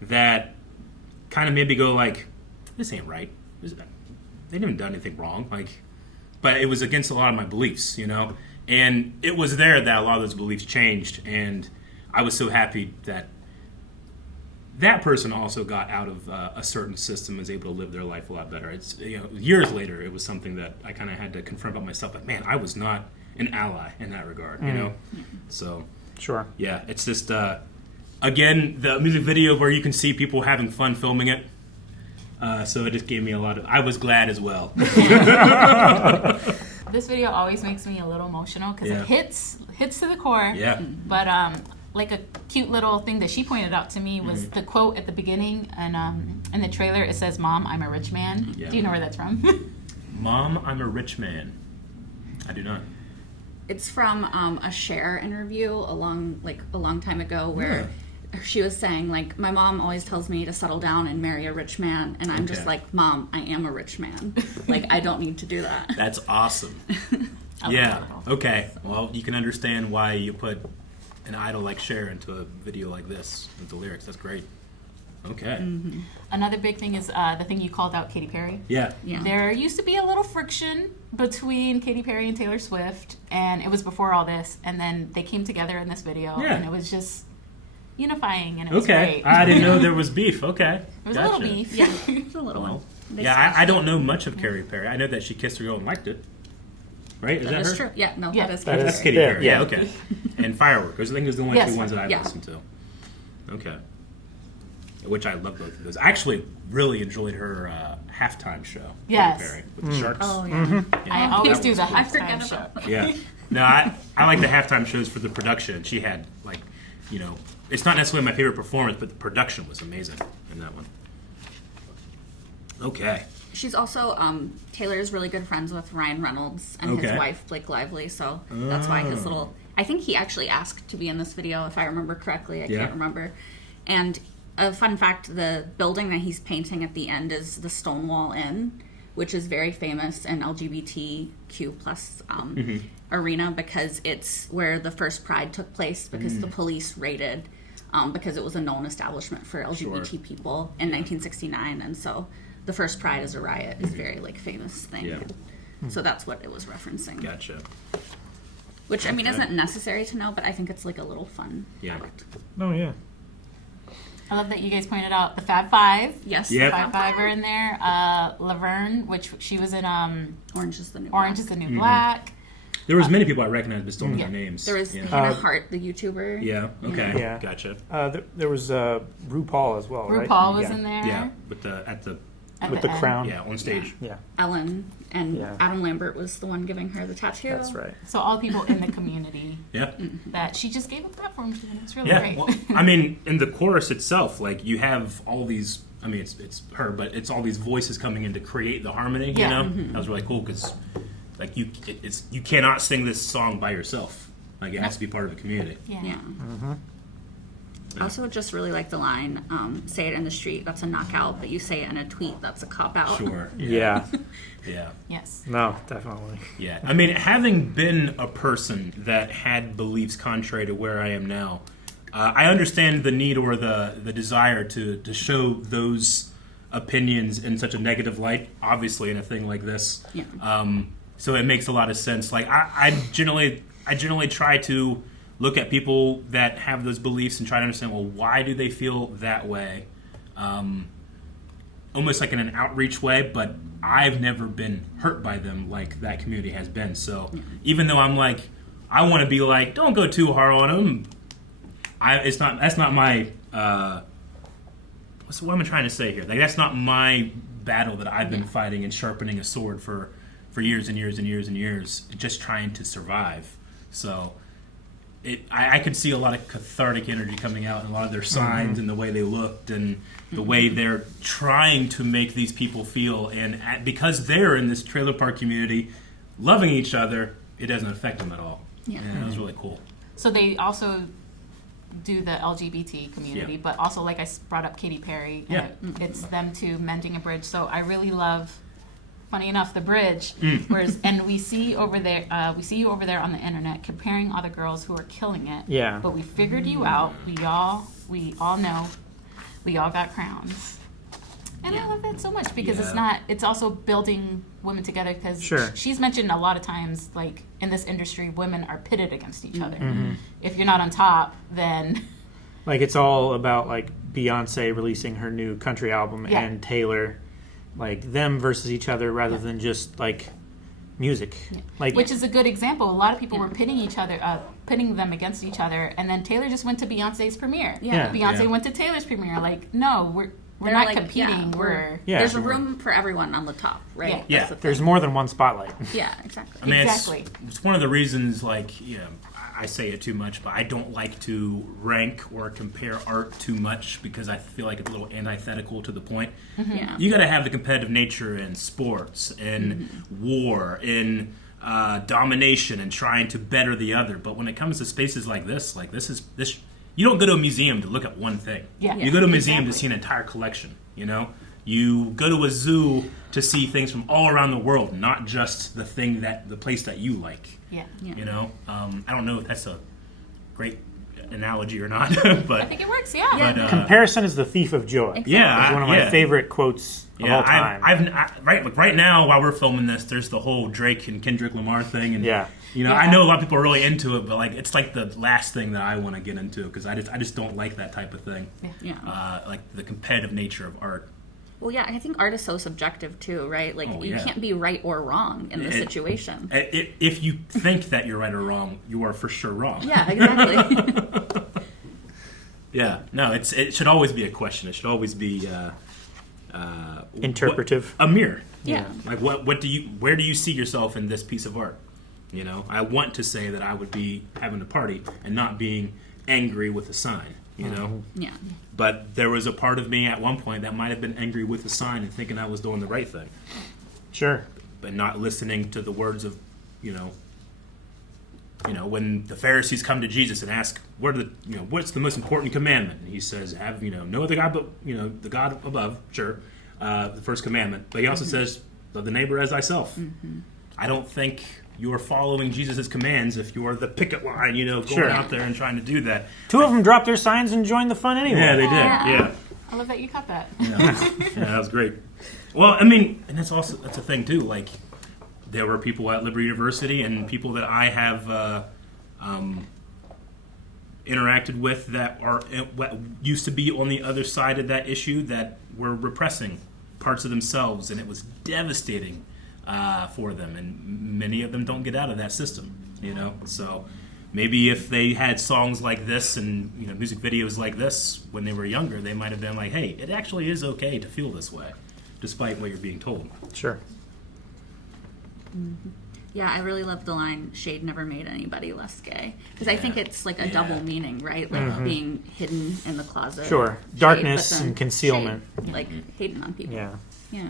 that kind of made me go like, this ain't right. They didn't done anything wrong. But it was against a lot of my beliefs, you know? And it was there that a lot of those beliefs changed. And I was so happy that that person also got out of a certain system, was able to live their life a lot better. It's, you know, years later, it was something that I kind of had to confront about myself. Like, man, I was not an ally in that regard, you know? So, Sure. yeah, it's just, again, the music video where you can see people having fun filming it. So it just gave me a lot of, I was glad as well. This video always makes me a little emotional because Yeah. it hits to the core. Yeah. But like a cute little thing that she pointed out to me was the quote at the beginning, and in the trailer it says, "Mom, I'm a rich man." Yeah. Do you know where that's from? Mom, I'm a rich man. I do not. It's from a Cher interview a long time ago where she was saying, like, my mom always tells me to settle down and marry a rich man, and I'm just Okay. like, Mom, I am a rich man. Like, I don't need to do that. That's awesome. I love Yeah. that. Okay. Well, you can understand why you put an idol like Cher into a video like this with the lyrics. That's great. Okay. Another big thing is the thing you called out, Katy Perry. Yeah. Yeah. There used to be a little friction between Katy Perry and Taylor Swift, and it was before all this, and then they came together in this video, Yeah. and it was just unifying, and it was Okay. great. I didn't know there was beef. Okay. There was a little beef. Yeah, it's a little Well, one. They yeah, I don't know much of Katy Perry. I know that she kissed a girl and liked it. Right? Is that, That is her? true. Yeah, no, Yeah. that is That That's is- Katy yeah, Perry. yeah. Yeah, okay. And Firework. I think those are the only Yes, two ones that I've yeah. listened to. Okay. Which I love both of those. I actually really enjoyed her halftime show. Katy Yes. Perry, with the Sharks. Oh, yeah. I always that do was the cool. I forget halftime show. about Yeah. No, I like the halftime shows for the production. She had, like, you know, it's not necessarily my favorite performance, but the production was amazing in that one. Okay. She's also, Taylor is really good friends with Ryan Reynolds and Okay. his wife, Blake Lively, so that's why his little, I think he actually asked to be in this video, if I remember correctly. I Yeah. can't remember. And a fun fact, the building that he's painting at the end is the Stonewall Inn, which is very famous in LGBTQ plus arena because it's where the first Pride took place because the police raided because it was a known establishment for LGBT people in 1969, and so the first Pride as a riot is a very like famous thing. Yeah. So that's what it was referencing. Gotcha. Which I mean Okay. isn't necessary to know, but I think it's like a little fun Yeah. fact. Oh, yeah. I love that you guys pointed out the Fab Five. Yes. Yep. Fab Five are in there. Laverne, which she was in Orange is the New Orange Black. is the New Black. There was many people I recognized, but still know Yeah. their names. There was yeah. Hannah Hart, the YouTuber. Yeah. Okay. Yeah. Gotcha. There was RuPaul as well, right? RuPaul was Yeah. in there. Yeah. With the At With the end. crown. yeah on stage. Yeah, Ellen and Yeah. Adam Lambert was the one giving her the tattoo. that's right. So all people in the community Yeah. that she just gave a platform to. It's really Yeah. great. Well, I mean, in the chorus itself, like you have all these. I mean, it's her, but it's all these voices coming in to create the harmony. Yeah. You know, that was really cool because, like, you cannot sing this song by yourself. Like, it has to be part of a community. yeah. Yeah. I also just really like the line, say it in the street, that's a knockout, but you say it in a tweet, that's a cop-out. Sure. Yeah. Yeah. Yes. No, definitely. Yeah. I mean, having been a person that had beliefs contrary to where I am now, I understand the need or the desire to show those opinions in such a negative light, obviously, in a thing like this. Yeah. So it makes a lot of sense. Like, I generally try to look at people that have those beliefs and try to understand, well, why do they feel that way? Almost like in an outreach way, but I've never been hurt by them like that community has been. So even though I'm like, I want to be like, don't go too hard on them. That's not my. What am I trying to say here? Like, that's not my battle that I've been fighting and sharpening a sword for years and years and years and years, just trying to survive. So. I could see a lot of cathartic energy coming out in a lot of their signs and the way they looked and the way they're trying to make these people feel. And because they're in this trailer park community, loving each other, it doesn't affect them at all. Yeah. And that was really cool. So they also do the LGBT community, Yeah. but also, like I brought up Katy Perry. And Yeah. it's them two mending a bridge. So I really love, funny enough, the bridge. Mm. Whereas, and we see you over there on the internet comparing other girls who are killing it. Yeah. But we figured you out. We all know. We all got crowns. And I love that so much because it's Yeah. not. It's also building women together because Sure. she's mentioned a lot of times, like in this industry, women are pitted against each other. Mm-hmm. If you're not on top, then Like it's all about like Beyonce releasing her new country album Yeah. and Taylor, like them versus each other rather than just like music. Like which is a good example. A lot of people were pitting them against each other, and then Taylor just went to Beyonce's premiere. Yeah. Beyonce Yeah. went to Taylor's premiere. Like, no, we're They're not like, competing. yeah, we're Yeah. There's a room for everyone on the top, right? Yeah. That's the there's thing. more than one spotlight. Yeah, exactly. I mean, Exactly. it's one of the reasons, like, I say it too much, but I don't like to rank or compare art too much because I feel like it's a little antithetical to the point. Yeah. You got to have the competitive nature in sports, in war, in domination, and trying to better the other. But when it comes to spaces like this, you don't go to a museum to look at one thing. Yeah. You go to a museum to Exactly. see an entire collection. You go to a zoo to see things from all around the world, not just the place that you like. yeah. I don't know if that's a great analogy or not, but I think it works. Yeah. but, Comparison is the thief of joy. yeah, It's one of my yeah. favorite quotes of all time. Right now while we're filming this, there's the whole Drake and Kendrick Lamar thing, and Yeah. I know a lot of people are really into it, but like it's like the last thing that I want to get into because I just don't like that type of thing. Yeah. Like the competitive nature of art. Well, yeah, I think art is so subjective too, right? Like Oh, you yeah. can't be right or wrong in this situation. If you think that you're right or wrong, you are for sure wrong. Yeah, exactly. Yeah. No, it should always be a question. It should always be Interpretive. a mirror. Yeah. Like where do you see yourself in this piece of art? I want to say that I would be having a party and not being angry with a sign. Yeah. But there was a part of me at one point that might have been angry with the sign and thinking I was doing the right thing, Sure. but not listening to the words of, when the Pharisees come to Jesus and ask, what's the most important commandment? And he says, have, no other God but, the God above, sure, the first commandment. But he also says, love the neighbor as thyself. I don't think you're following Jesus' commands if you're the picket line, going Sure. out there and trying to do that. Two of them dropped their signs and joined the fun anyway. Yeah, they did. Yeah. Yeah. I love that you caught that. Yeah, that was great. Well, I mean, and that's a thing too. Like, there were people at Liberty University and people that I have interacted with that are what used to be on the other side of that issue that were repressing parts of themselves, and it was devastating for them. And many of them don't get out of that system. So. Maybe if they had songs like this and music videos like this when they were younger, they might have been like, "Hey, it actually is okay to feel this way, despite what you're being told." Sure. Yeah, I really love the line, "Shade never made anybody less gay." Because I think it's like a double meaning, right? Like being hidden in the closet. Sure. Shade, Darkness but then and concealment. shade, like hating on people. Yeah. Yeah.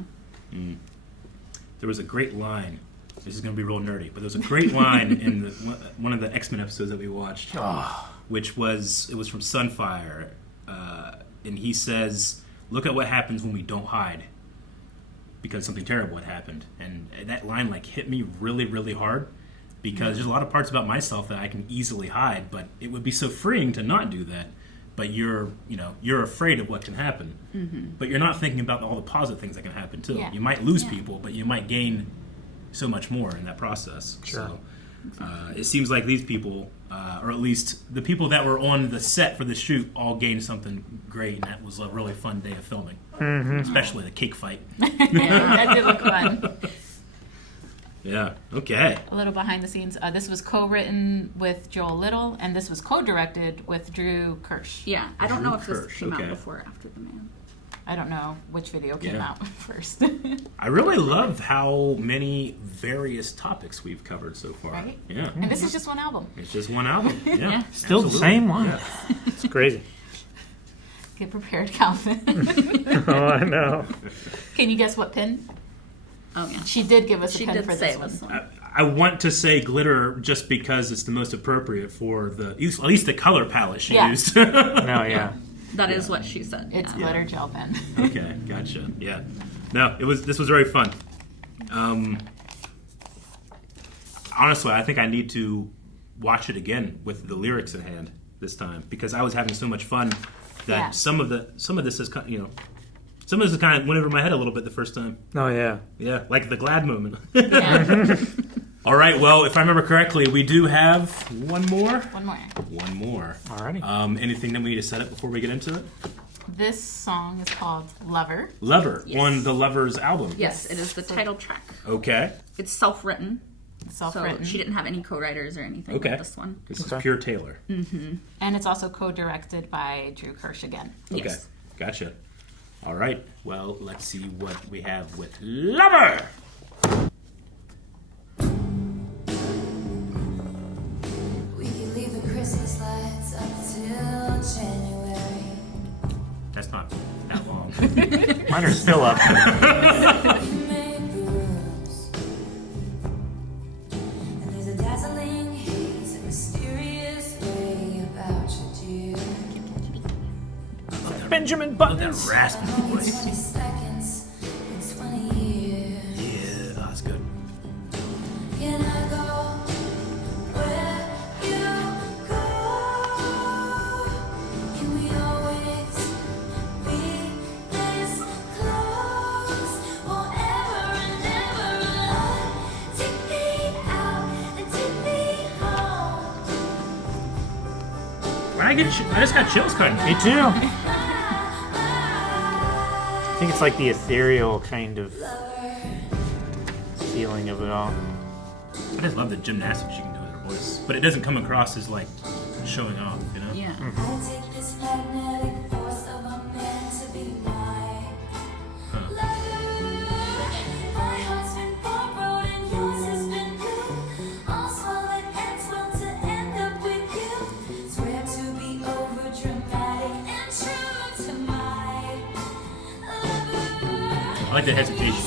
There was a great line. This is going to be real nerdy, but there was a great line in one of the X-Men episodes that we watched, which was from Sunfire, and he says, "Look at what happens when we don't hide, because something terrible had happened." And that line hit me really, really hard because there's a lot of parts about myself that I can easily hide, but it would be so freeing to not do that. But you're afraid of what can happen, but you're not thinking about all the positive things that can happen too. Yeah. You might lose people, but you might gain so much more in that process. Sure. So it seems like these people, or at least the people that were on the set for the shoot, all gained something great, and that was a really fun day of filming, especially the cake fight. Yeah, that did look fun. Yeah. Okay. A little behind the scenes. This was co-written with Joel Little, and this was co-directed with Drew Kirsch. Yeah. I don't know if this Kirsch, came out okay. before or after The Man. I don't know which video came Yeah. out first. I really love how many various topics we've covered so far. Right? Yeah. And this is just one album. It's just one album. Yeah. Still the absolutely. same one. Yeah. It's crazy. Get prepared, Calvin. Oh, I know. Can you guess what pin? Oh, yeah. She did give us a She pin did for say this one. this one. I want to say glitter just because it's the most appropriate for at least the color palette she Yeah. used. No, yeah. That is what she said. It's yeah. glitter gel pen. Okay, gotcha. Yeah. No, this was very fun. Honestly, I think I need to watch it again with the lyrics in hand this time because I was having so much fun that Yeah. some of this is Some of this kind of went over my head a little bit the first time. Oh yeah. Yeah, like the glad moment. Yeah. All right, well, if I remember correctly, we do have one more. One more. One more. Alrighty. Anything that we need to set up before we get into it? This song is called Lover. Lover, Yes. on the Lovers album. Yes, it is the title track. Okay. It's self-written, Self-written. so she didn't have any co-writers or anything Okay. with this one. This is Okay. pure Taylor. And it's also co-directed by Drew Kirsch again. Okay. Yes. Gotcha. All right. Well, let's see what we have with Lover. We could leave the Christmas lights up till January. That's not that long. Mine are still up. You made the rules. And there's a dazzling haze, a mysterious way about you, dear. Benjamin That Buttons. raspy Only voice. 20 seconds in 20 years. Yeah, that's good. Can I go where you go? Can we always be this close? Forever and ever. Take me out and take me home. I just got chills cutting. Me too. I think it's like the ethereal kind of feeling of it all. I just love the gymnastics she can do with her voice, but it doesn't come across as like showing off, you know? Yeah. I take this magnetic force of a man to be my lover. My heart's been borrowed and yours has been new. All swell that ends well to end up with you. Swear to be over dramatic and true to my lover. I like the hesitation.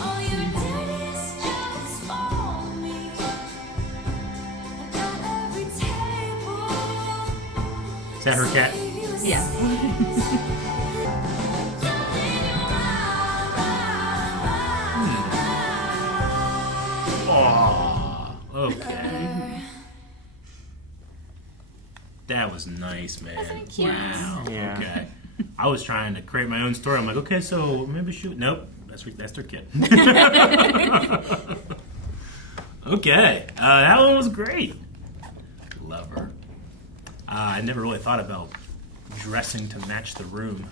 All you did is just for me. And at every table. Is that her cat? Yeah. Oh, okay. That was nice, man. Wasn't it cute? Wow. Yeah. Okay. I was trying to create my own story. I'm like, okay, so maybe shoot. Nope, that's their kid. Okay, that one was great. Lover. I never really thought about dressing to match the room.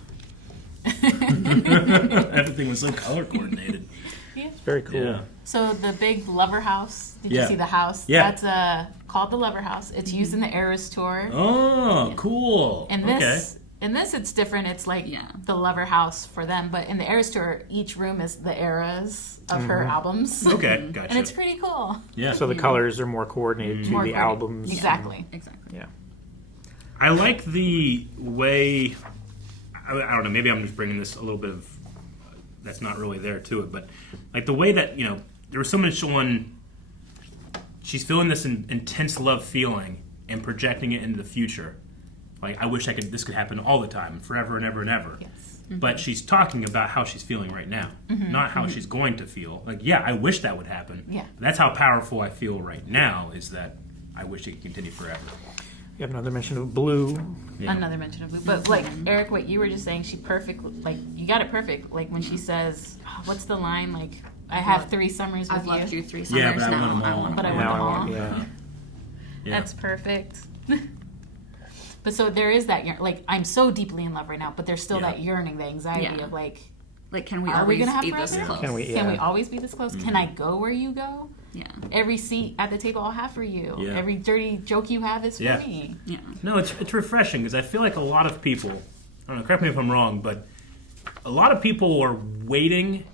Everything was so color coordinated. It's very cool. Yeah. So the big Lover House, did Yeah. you see the house? Yeah. That's called the Lover House. It's used in the Eras tour. Oh, cool. And this, in this, it's different. It's like Yeah. the Lover House for them. But in the Eras tour, each room is the eras of her albums. Okay, gotcha. And it's pretty cool. Yeah. So the colors are more coordinated to More the coordinated. albums. Exactly. Exactly. Yeah. I like the way, I don't know, maybe I'm just bringing this a little bit of, that's not really there to it, but like the way that, there was so much on, she's feeling this intense love feeling and projecting it into the future. Like, I wish this could happen all the time, forever and ever and ever. Yes. But she's talking about how she's feeling right now, not how she's going to feel. Like, yeah, I wish that would happen. Yeah. That's how powerful I feel right now, is that I wish it could continue forever. You have another mention of blue. Yeah. Another mention of blue. But like Eric, what you were just saying, she perfect. Like you got it perfect. Like when she says, what's the line? Like I have 3 summers with I've loved you 3 summers Yeah, but I now. want 'em all. want But I 'em want Now them I want, all. yeah. Yeah. That's perfect. But so there is that like I'm so deeply in love right now, but there's still Yeah. that yearning, the anxiety Yeah. of like, Like, can we Are we always gonna have be this forever? close? Can we? can we Yeah. always be this close? Can I go where you go? Yeah. Every seat at the table I'll have for you. Yeah. Every dirty joke you have is for Yeah. me. Yeah. No, it's refreshing because I feel like a lot of people, I don't know, correct me if I'm wrong, but a lot of people are waiting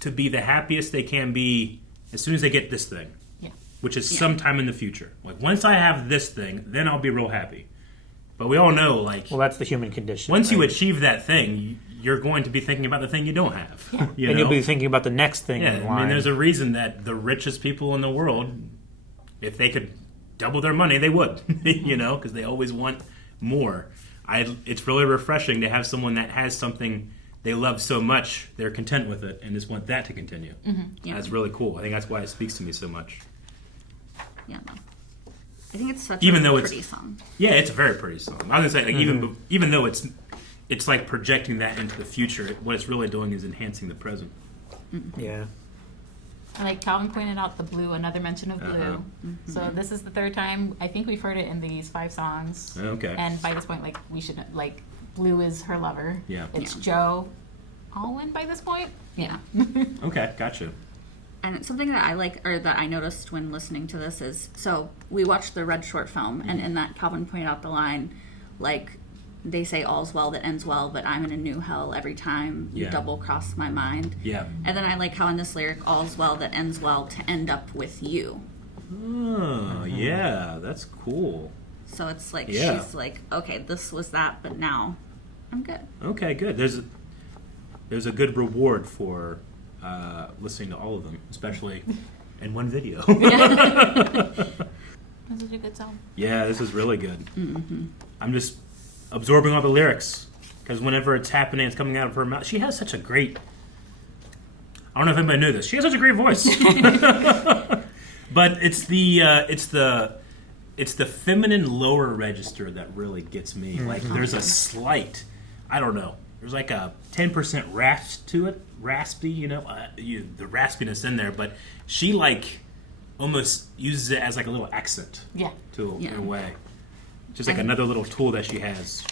to be the happiest they can be as soon as they get this thing, Yeah. which is sometime in the future. Like, once I have this thing, then I'll be real happy. But we all know, like, Well, that's the human condition. once you right? achieve that thing, you're going to be thinking about the thing you don't have. You and know? you'll be thinking about the next thing Yeah, in I line. mean, there's a reason that the richest people in the world, if they could double their money, they would, you know, because they always want more. It's really refreshing to have someone that has something they love so much, they're content with it, and just want that to continue. Yeah. That's really cool. I think that's why it speaks to me so much. Yeah. No. I think it's such Even a though it's- pretty song. Yeah, it's a very pretty song. I was gonna say, like, even though it's it's like projecting that into the future. What it's really doing is enhancing the present. Yeah. Like Calvin pointed out, the blue, another mention of blue. Uh-huh. So this is the third time I think we've heard it in these 5 songs. Okay. And by this point, like we should like blue is her lover. Yeah. It's Joe Alwyn by this point. Yeah. Okay, gotcha. And something that I like, or that I noticed when listening to this is, so we watched the Red short film, and in that Calvin pointed out the line, like, they say all's well that ends well, but I'm in a new hell every time you Yeah. double cross my mind. Yeah. And then I like how in this lyric, all's well that ends well to end up with you. Oh, yeah, that's cool. So it's like, Yeah. she's like, okay, this was that, but now I'm good. Okay, good. There's a good reward for listening to all of them, especially in one video. This is a good song. Yeah, this is really good. I'm just absorbing all the lyrics because whenever it's happening, it's coming out of her mouth. She has such a great. I don't know if anybody knew this. She has such a great voice. But it's the feminine lower register that really gets me. Like there's a slight, I don't know. There's like a 10% rasp to it, raspy, the raspiness in there. But she like almost uses it as like a little accent. Yeah. In a way. Just like another little tool that she has.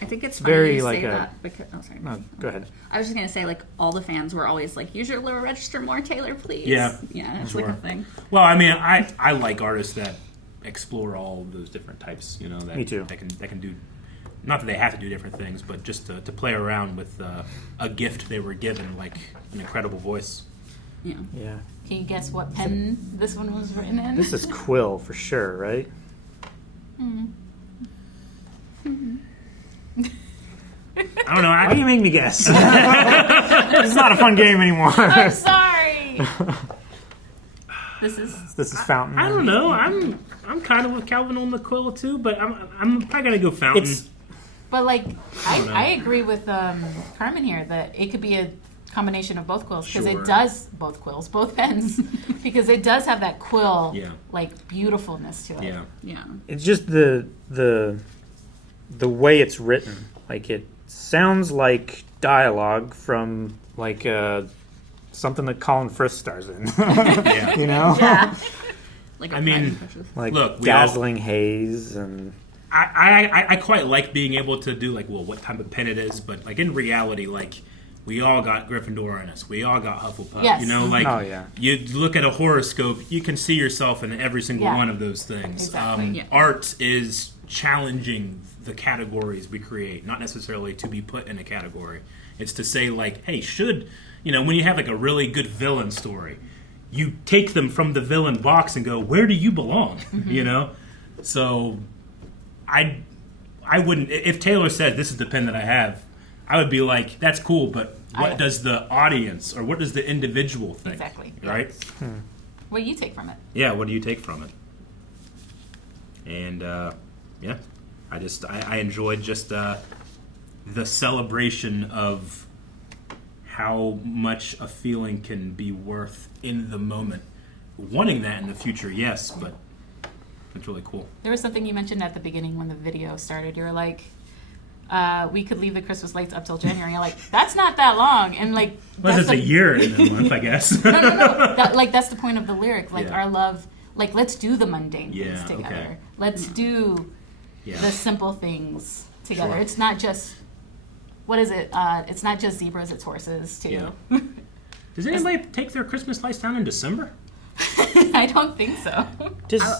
I think it's funny Very you like say a- that because, oh, sorry. No, go ahead. I was just going to say, like, all the fans were always like, use your lower register more, Taylor, please. Yeah. Yeah, it's Sure. like a thing. Well, I mean, I like artists that explore all of those different types. That, Me too. That can do, not that they have to do different things, but just to play around with a gift they were given, like an incredible voice. Yeah. Yeah. Can you guess what pen this one was written in? This is Quill for sure, right? I don't know. Why do you make me guess? This is not a fun game anymore. I'm sorry. This is This is Fountain. I don't know. I'm kind of with Calvin on the Quill too, but I'm probably gonna go Fountain. It's But like, know. I agree with Carmen here that it could be a combination of both quills because Sure. it does both pens because it does have that quill Yeah. like beautifulness to it. Yeah. Yeah. it's just the way it's written. Like it sounds like dialogue from like something that Colin Firth stars in. Yeah. You know, Yeah. Like I mean, Pride and Prejudice. like Look, we all- dazzling haze and I quite like being able to do like, well, what type of pen it is, but like in reality, like we all got Gryffindor in us. We all got Hufflepuff. Yes. Like Oh, yeah. you look at a horoscope, you can see yourself in every single Yeah. one of those things. Exactly. Yeah. Art is challenging the categories we create, not necessarily to be put in a category. It's to say like, hey, when you have like a really good villain story, you take them from the villain box and go, where do you belong? So I wouldn't, if Taylor said this is the pen that I have, I would be like, that's cool, but what does the audience or what does the individual think? Exactly. Right? What do you take from it? Yeah, what do you take from it? And yeah, I enjoyed just the celebration of how much a feeling can be worth in the moment. Wanting that in the future, yes, but it's really cool. There was something you mentioned at the beginning when the video started. You were like, we could leave the Christmas lights up till January. You're like, that's not that long. And like, Unless it's that's a year in a month, I guess. No. That's the point of the lyric. Like Yeah. our love, like let's do the mundane things Yeah, together. okay. Let's do Yeah. the simple things together. Sure. It's not just, what is it? It's not just zebras, it's horses too. Yeah. Does anybody take their Christmas lights down in December? I don't think so.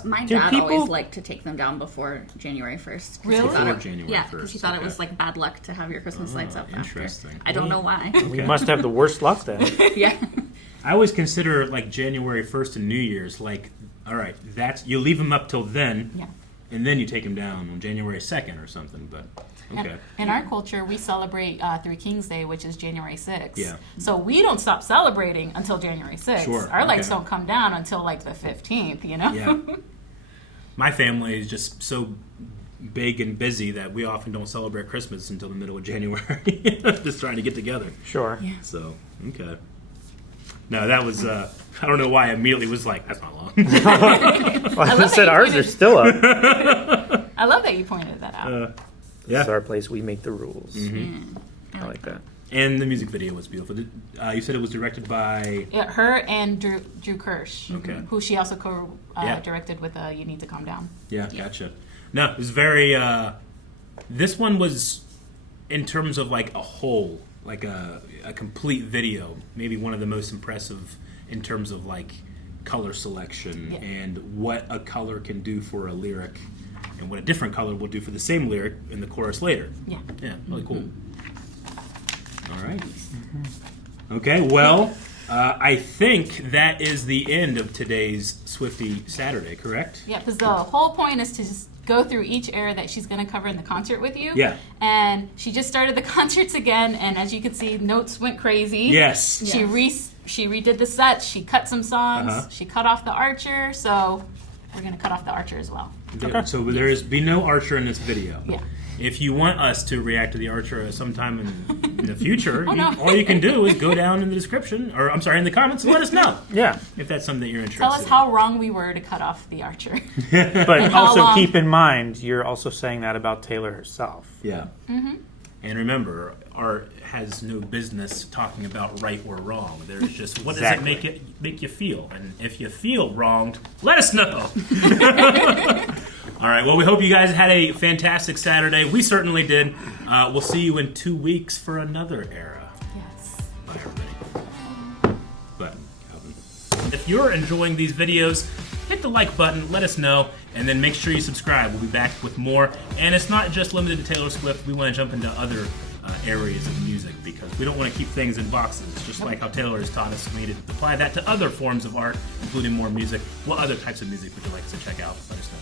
My do dad people- always liked to take them down before January 1st. Really? Before January Yeah, 1st, because he thought it okay. was like bad luck to have your Christmas lights up interesting. after. I don't know why. we must have the worst luck then. Yeah. I always consider like January 1st and New Year's like, all right, you leave them up till then, Yeah. and then you take them down on January 2nd or something. But okay, In our culture, we celebrate Three Kings Day, which is January 6th. Yeah. So we don't stop celebrating until January 6th. Sure, Our lights okay. don't come down until like the 15th, yeah. My family is just so big and busy that we often don't celebrate Christmas until the middle of January. Just trying to get together. Sure. So okay. No, that was. I don't know why I immediately was like, that's not long. Well, I love said that you ours pointed- are still up. I love that you pointed that out. This is our place. We make the rules. Mm-hmm. I like that. And the music video was beautiful. You said it was directed by... Yeah, her and Drew Kirsch, Okay. who she also co-directed with You Need to Calm Down. Yeah, gotcha. No, it was very... this one was, in terms of like a whole, like a complete video, maybe one of the most impressive in terms of like color selection and what a color can do for a lyric and what a different color will do for the same lyric in the chorus later. Yeah. Yeah, really cool. All right. Okay, well, I think that is the end of today's Swiftie Saturday, correct? Yeah, because the whole point is to just go through each era that she's going to cover in the concert with you. Yeah. And she just started the concerts again, and as you can see, notes went crazy. Yes. She redid the sets. She cut some songs. She cut off the Archer. So we're going to cut off the Archer as well. Okay. So there is be no Archer in this video. Yeah. If you want us to react to the Archer sometime in the future, no. all you can do is go down in the description, or I'm sorry, in the comments, and let us know. Yeah. If that's something that you're interested Tell us in. how wrong we were to cut off the Archer. But how also long- keep in mind, you're also saying that about Taylor herself. Yeah. And remember, art has no business talking about right or wrong. There's just what Exactly. does it make you feel, and if you feel wronged, let us know. All right. Well, we hope you guys had a fantastic Saturday. We certainly did. We'll see you in 2 weeks for another era. Yes. Bye, everybody. But Calvin, if you're enjoying these videos, hit the like button. Let us know, and then make sure you subscribe. We'll be back with more. And it's not just limited to Taylor Swift. We want to jump into other areas of music because we don't want to keep things in boxes. Just like how Taylor has taught us, we need to apply that to other forms of art, including more music. What other types of music would you like us to check out? Let us know.